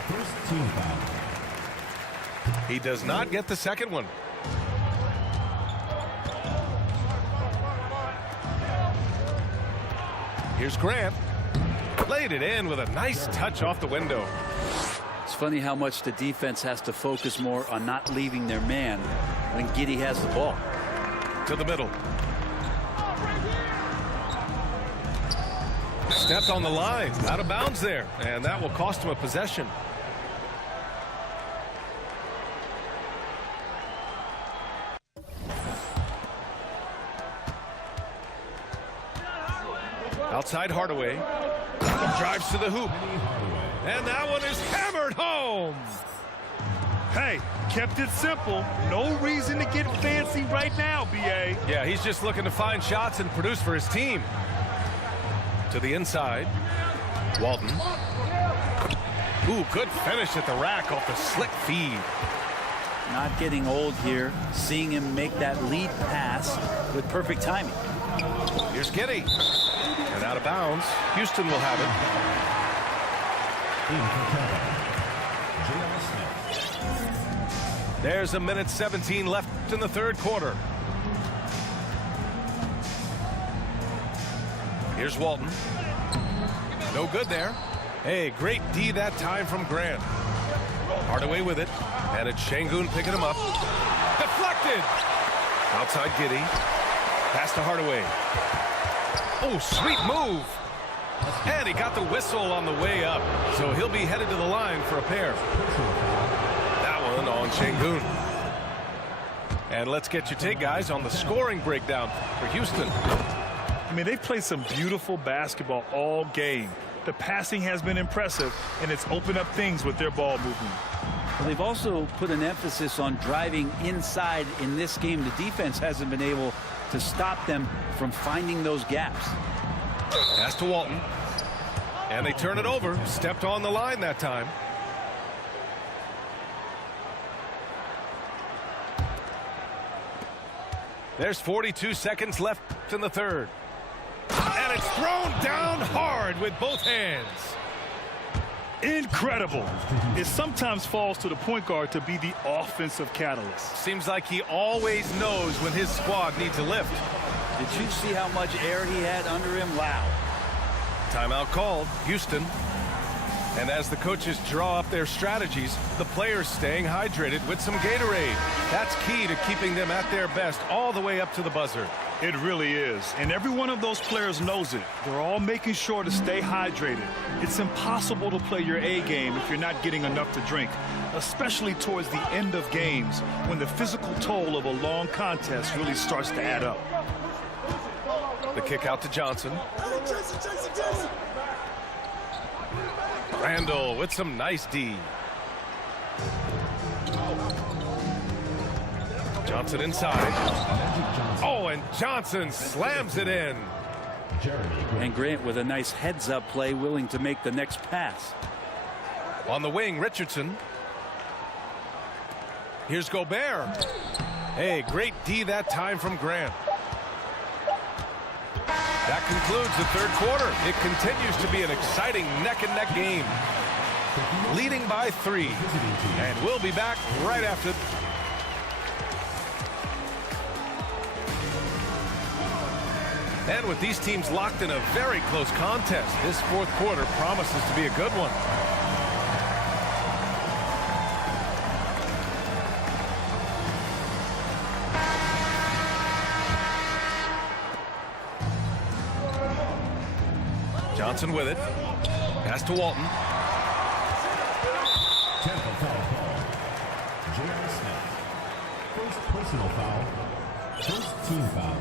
First team foul. He does not get the second one. Here's Grant. Laid it in with a nice touch off the window. It's funny how much the defense has to focus more on not leaving their man when Giddey has the ball. To the middle. Stepped on the line. Out of bounds there. And that will cost him a possession. Outside Hardaway. Drives to the hoop. And that one is hammered home. Hey, kept it simple. No reason to get fancy right now, B.A. Yeah, he's just looking to find shots and produce for his team. To the inside. Walton. Ooh, good finish at the rack off the slick feed. Not getting old here. Seeing him make that lead pass with perfect timing. Here's Giddey. And out of bounds. Houston will have it. There's a minute 17 left in the third quarter. Here's Walton. No good there. Hey, great D that time from Grant. Hardaway with it. And it's Şengün picking him up. Deflected. Outside Giddey. Pass to Hardaway. Oh, sweet move. And he got the whistle on the way up. So he'll be headed to the line for a pair. That one on Şengün. And let's get your take, guys, on the scoring breakdown for Houston. I mean, they've played some beautiful basketball all game. The passing has been impressive, and it's opened up things with their ball movement. Well, they've also put an emphasis on driving inside in this game. The defense hasn't been able to stop them from finding those gaps. Pass to Walton. And they turn it over. Stepped on the line that time. There's 42 seconds left in the third. And it's thrown down hard with both hands. Incredible. It sometimes falls to the point guard to be the offensive catalyst. Seems like he always knows when his squad needs a lift. Did you see how much air he had under him? Wow. Timeout called. Houston. And as the coaches draw up their strategies, the players staying hydrated with some Gatorade. That's key to keeping them at their best all the way up to the buzzer. It really is. And every one of those players knows it. They're all making sure to stay hydrated. It's impossible to play your A game if you're not getting enough to drink, especially towards the end of games when the physical toll of a long contest really starts to add up. The kick out to Johnson. Randall with some nice D. Johnson inside. Oh, and Johnson slams it in. And Grant with a nice heads-up play, willing to make the next pass. On the wing, Richardson. Here's Gobert. Hey, great D that time from Grant. That concludes the third quarter. It continues to be an exciting neck-and-neck game. Leading by 3. And we'll be back right after. And with these teams locked in a very close contest, this fourth quarter promises to be a good one. Johnson with it. Pass to Walton. Tampa foul call. J.R. Smith. First personal foul. First team foul.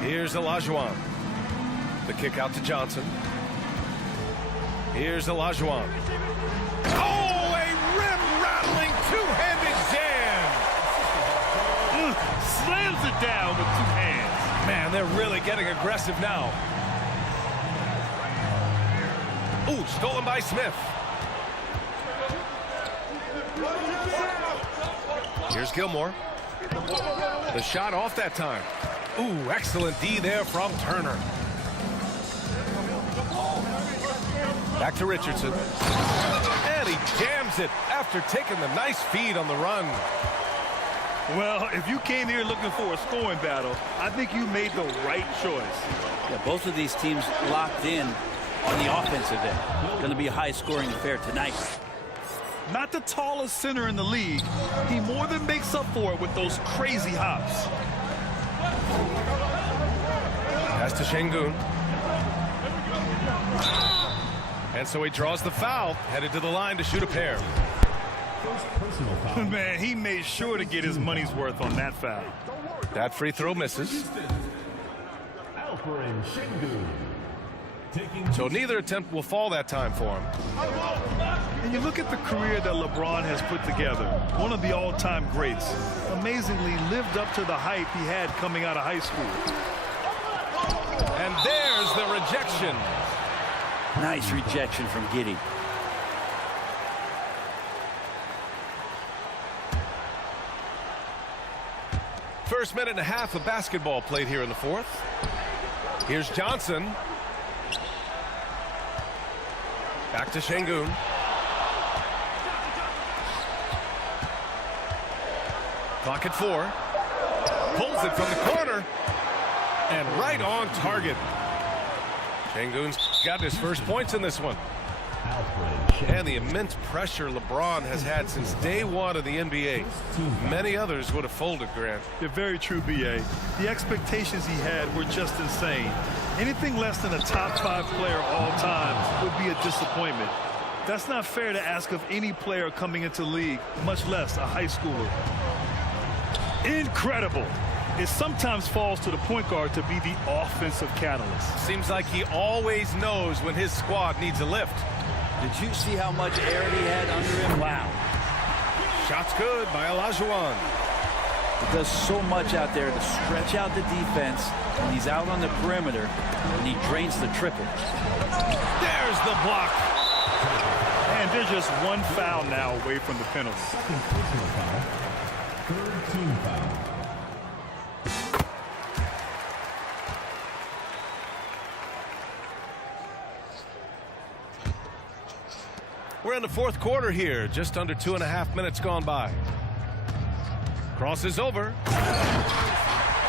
Here's Olajuwon. The kick out to Johnson. Here's Olajuwon. Oh, a rim-rattling two-handed jam. Slams it down with two hands. Man, they're really getting aggressive now. Ooh, stolen by Smith. Here's Gilmore. The shot off that time. Ooh, excellent D there from Turner. Back to Richardson. And he jams it after taking the nice feed on the run. Well, if you came here looking for a scoring battle, I think you made the right choice. Yeah, both of these teams locked in on the offensive end. Going to be a high-scoring affair tonight. Not the tallest center in the league. He more than makes up for it with those crazy hops. Pass to Şengün. And so he draws the foul, headed to the line to shoot a pair. First personal foul. Man, he made sure to get his money's worth on that foul. That free throw misses. Alperen Şengün. So neither attempt will fall that time for him. And you look at the career that LeBron has put together, one of the all-time greats, amazingly lived up to the hype he had coming out of high school. And there's the rejection. Nice rejection from Giddey. First minute and a half of basketball played here in the fourth. Here's Johnson. Back to Şengün. Clock at 4. Pulls it from the corner. And right on target. Şengün's got his first points in this one. And the immense pressure LeBron has had since day one of the NBA. Many others would have folded, Grant. They're very true, B.A. The expectations he had were just insane. Anything less than a top 5 player all time would be a disappointment. That's not fair to ask of any player coming into the league, much less a high schooler. Incredible. It sometimes falls to the point guard to be the offensive catalyst. Seems like he always knows when his squad needs a lift. Did you see how much air he had under him? Wow. Shot's good by Olajuwon. He does so much out there to stretch out the defense when he's out on the perimeter, and he drains the triple. There's the block. And they're just one foul now away from the penalty. Second personal foul. Third team foul. We're in the fourth quarter here, just under 2.5 minutes gone by. Crosses over.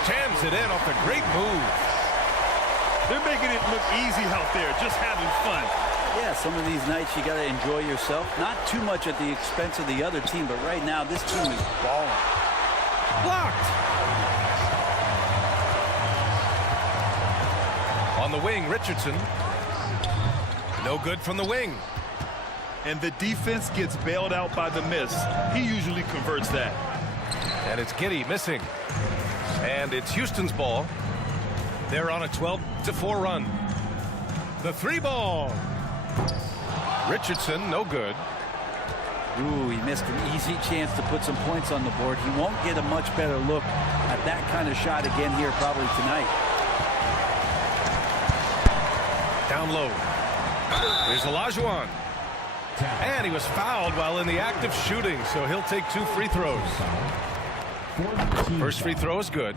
Jams it in off a great move. They're making it look easy out there, just having fun. Yeah, some of these nights you got to enjoy yourself. Not too much at the expense of the other team, but right now this team is balling. Blocked. On the wing, Richardson. No good from the wing. And the defense gets bailed out by the miss. He usually converts that. And it's Giddey missing. And it's Houston's ball. They're on a 12-4 run. The 3 ball. Richardson, no good. Ooh, he missed an easy chance to put some points on the board. He won't get a much better look at that kind of shot again here probably tonight. Down low. Here's Olajuwon. And he was fouled while in the act of shooting, so he'll take 2 free throws. First free throw is good.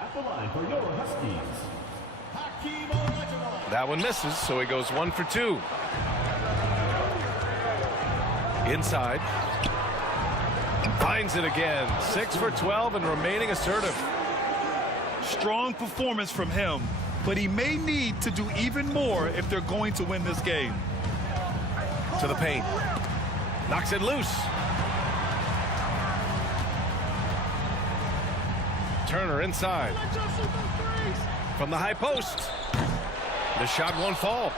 At the line for your Huskies. That one misses, so he goes 1 for 2. Inside. Finds it again. 6 for 12 and remaining assertive. Strong performance from him, but he may need to do even more if they're going to win this game. To the paint. Knocks it loose. Turner inside. From the high post. The shot won't fall.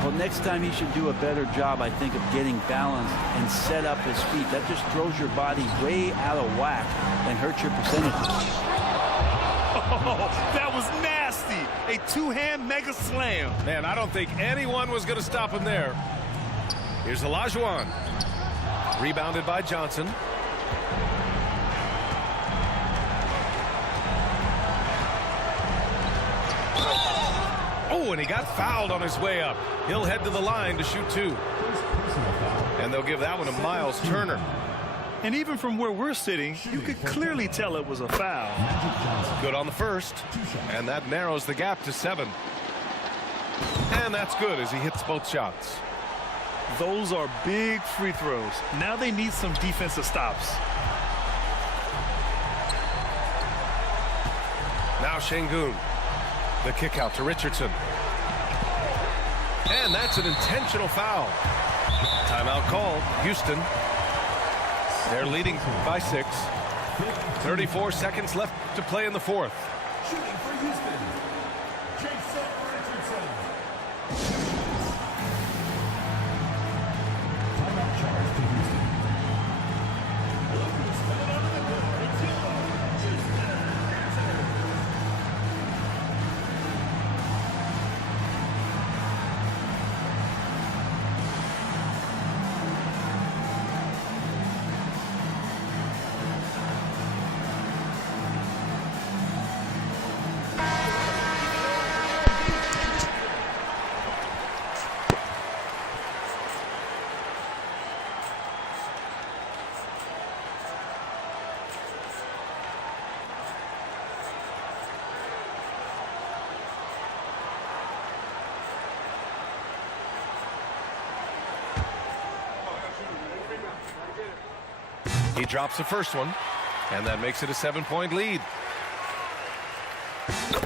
Well, next time he should do a better job, I think, of getting balanced and set up his feet. That just throws your body way out of whack and hurts your percentages. Oh, that was nasty. A two-hand mega slam. Man, I don't think anyone was going to stop him there. Here's Olajuwon. Rebounded by Johnson. Oh, and he got fouled on his way up. He'll head to the line to shoot 2. And they'll give that one to Miles Turner. And even from where we're sitting, you could clearly tell it was a foul. Good on the first. And that narrows the gap to 7. And that's good as he hits both shots. Those are big free throws. Now they need some defensive stops. Now Şengün. The kick out to Richardson. And that's an intentional foul. Timeout called. Houston. They're leading by 6. 34 seconds left to play in the fourth. Shooting for Houston, Jason Richardson. Timeout charge to Houston. Lucas coming onto the court. It's Houston. He drops the first one, and that makes it a 7-point lead.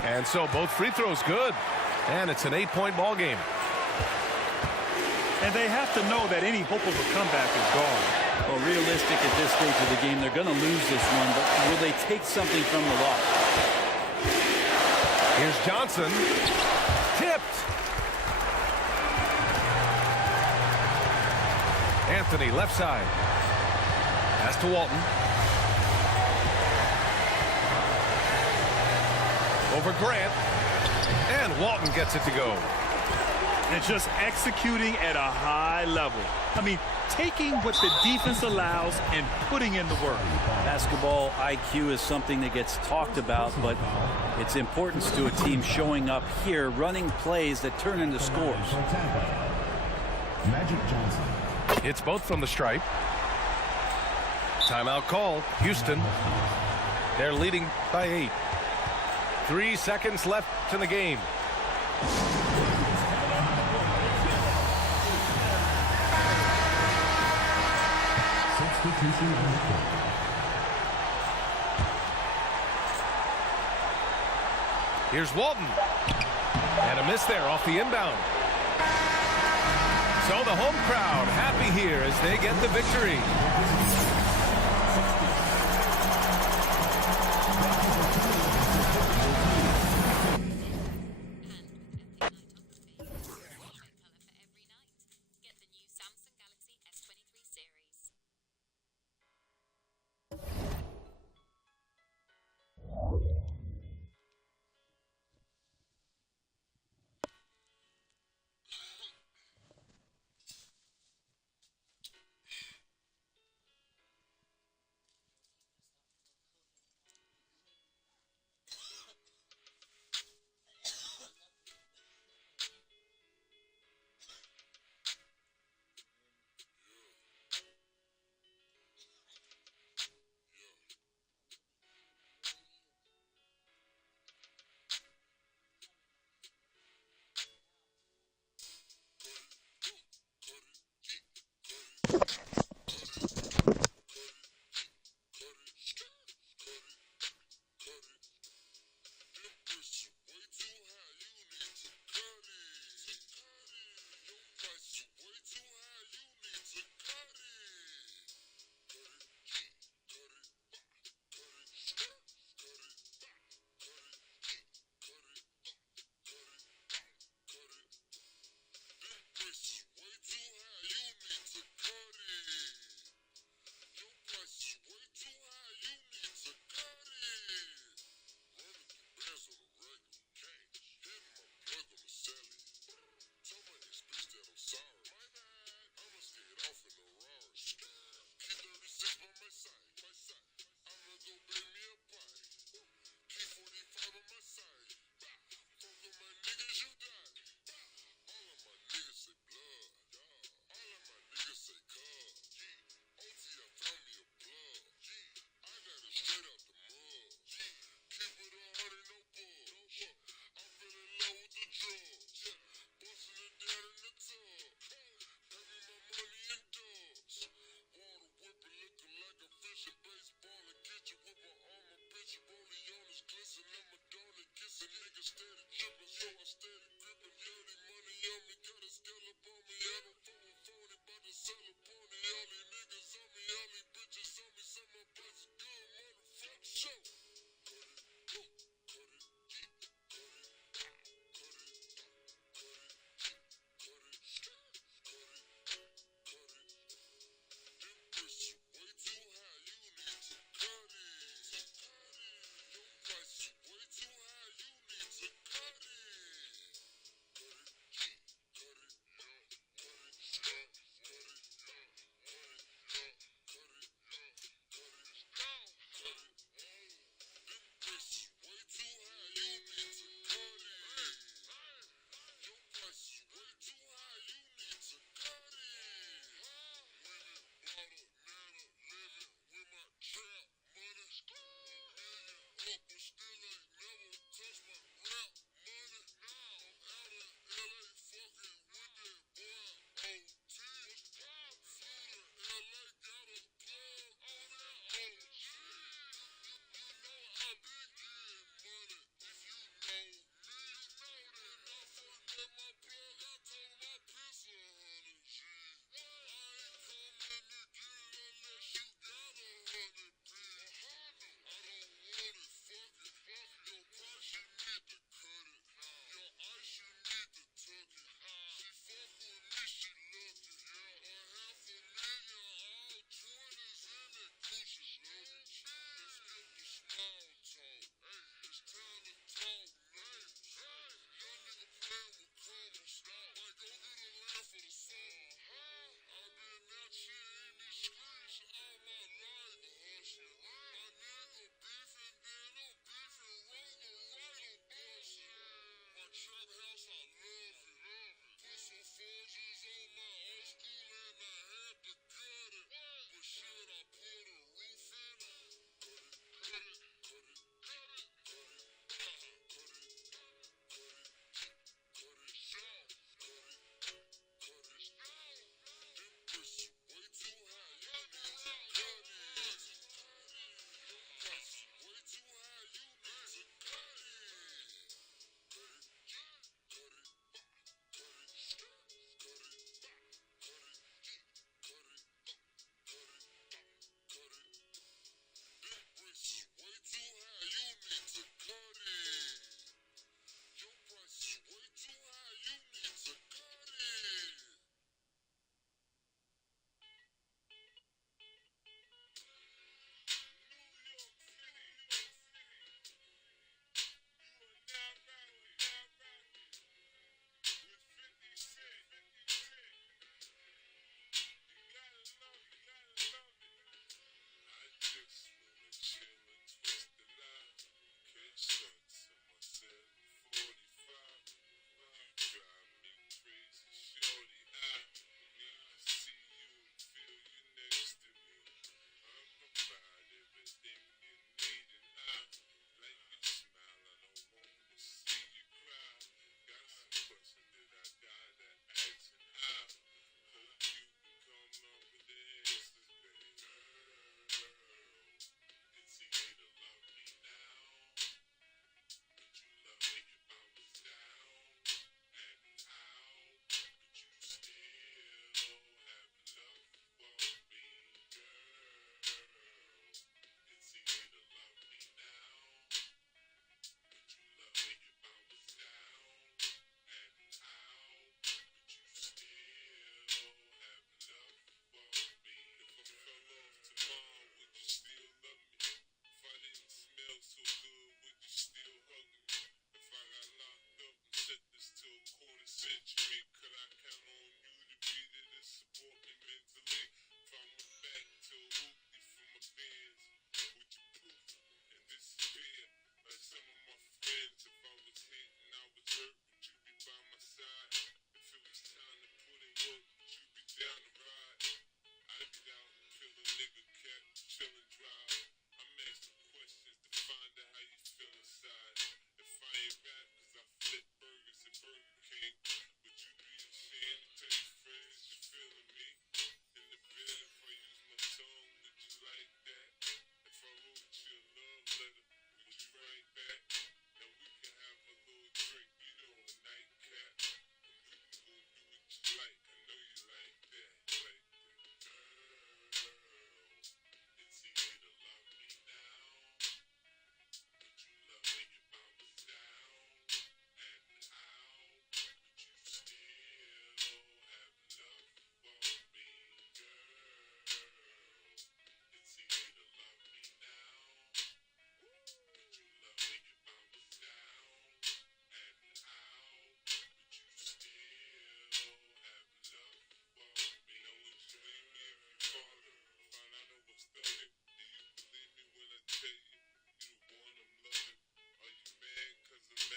And so both free throws good, and it's an 8-point ball game. And they have to know that any hope of a comeback is gone. Well, realistic at this stage of the game, they're going to lose this one, but will they take something from the loss? Here's Johnson. Tipped. Anthony, left side. Pass to Walton. Over Grant. And Walton gets it to go. And just executing at a high level. I mean, taking what the defense allows and putting in the work. Basketball IQ is something that gets talked about, but its importance to a team showing up here, running plays that turn into scores. Magic Johnson. It's both from the stripe. Timeout called. Houston. They're leading by 8. 3 seconds left in the game. Substitution on the court. Here's Walton. And a miss there off the inbound. So the home crowd happy here as they get the victory.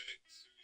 back to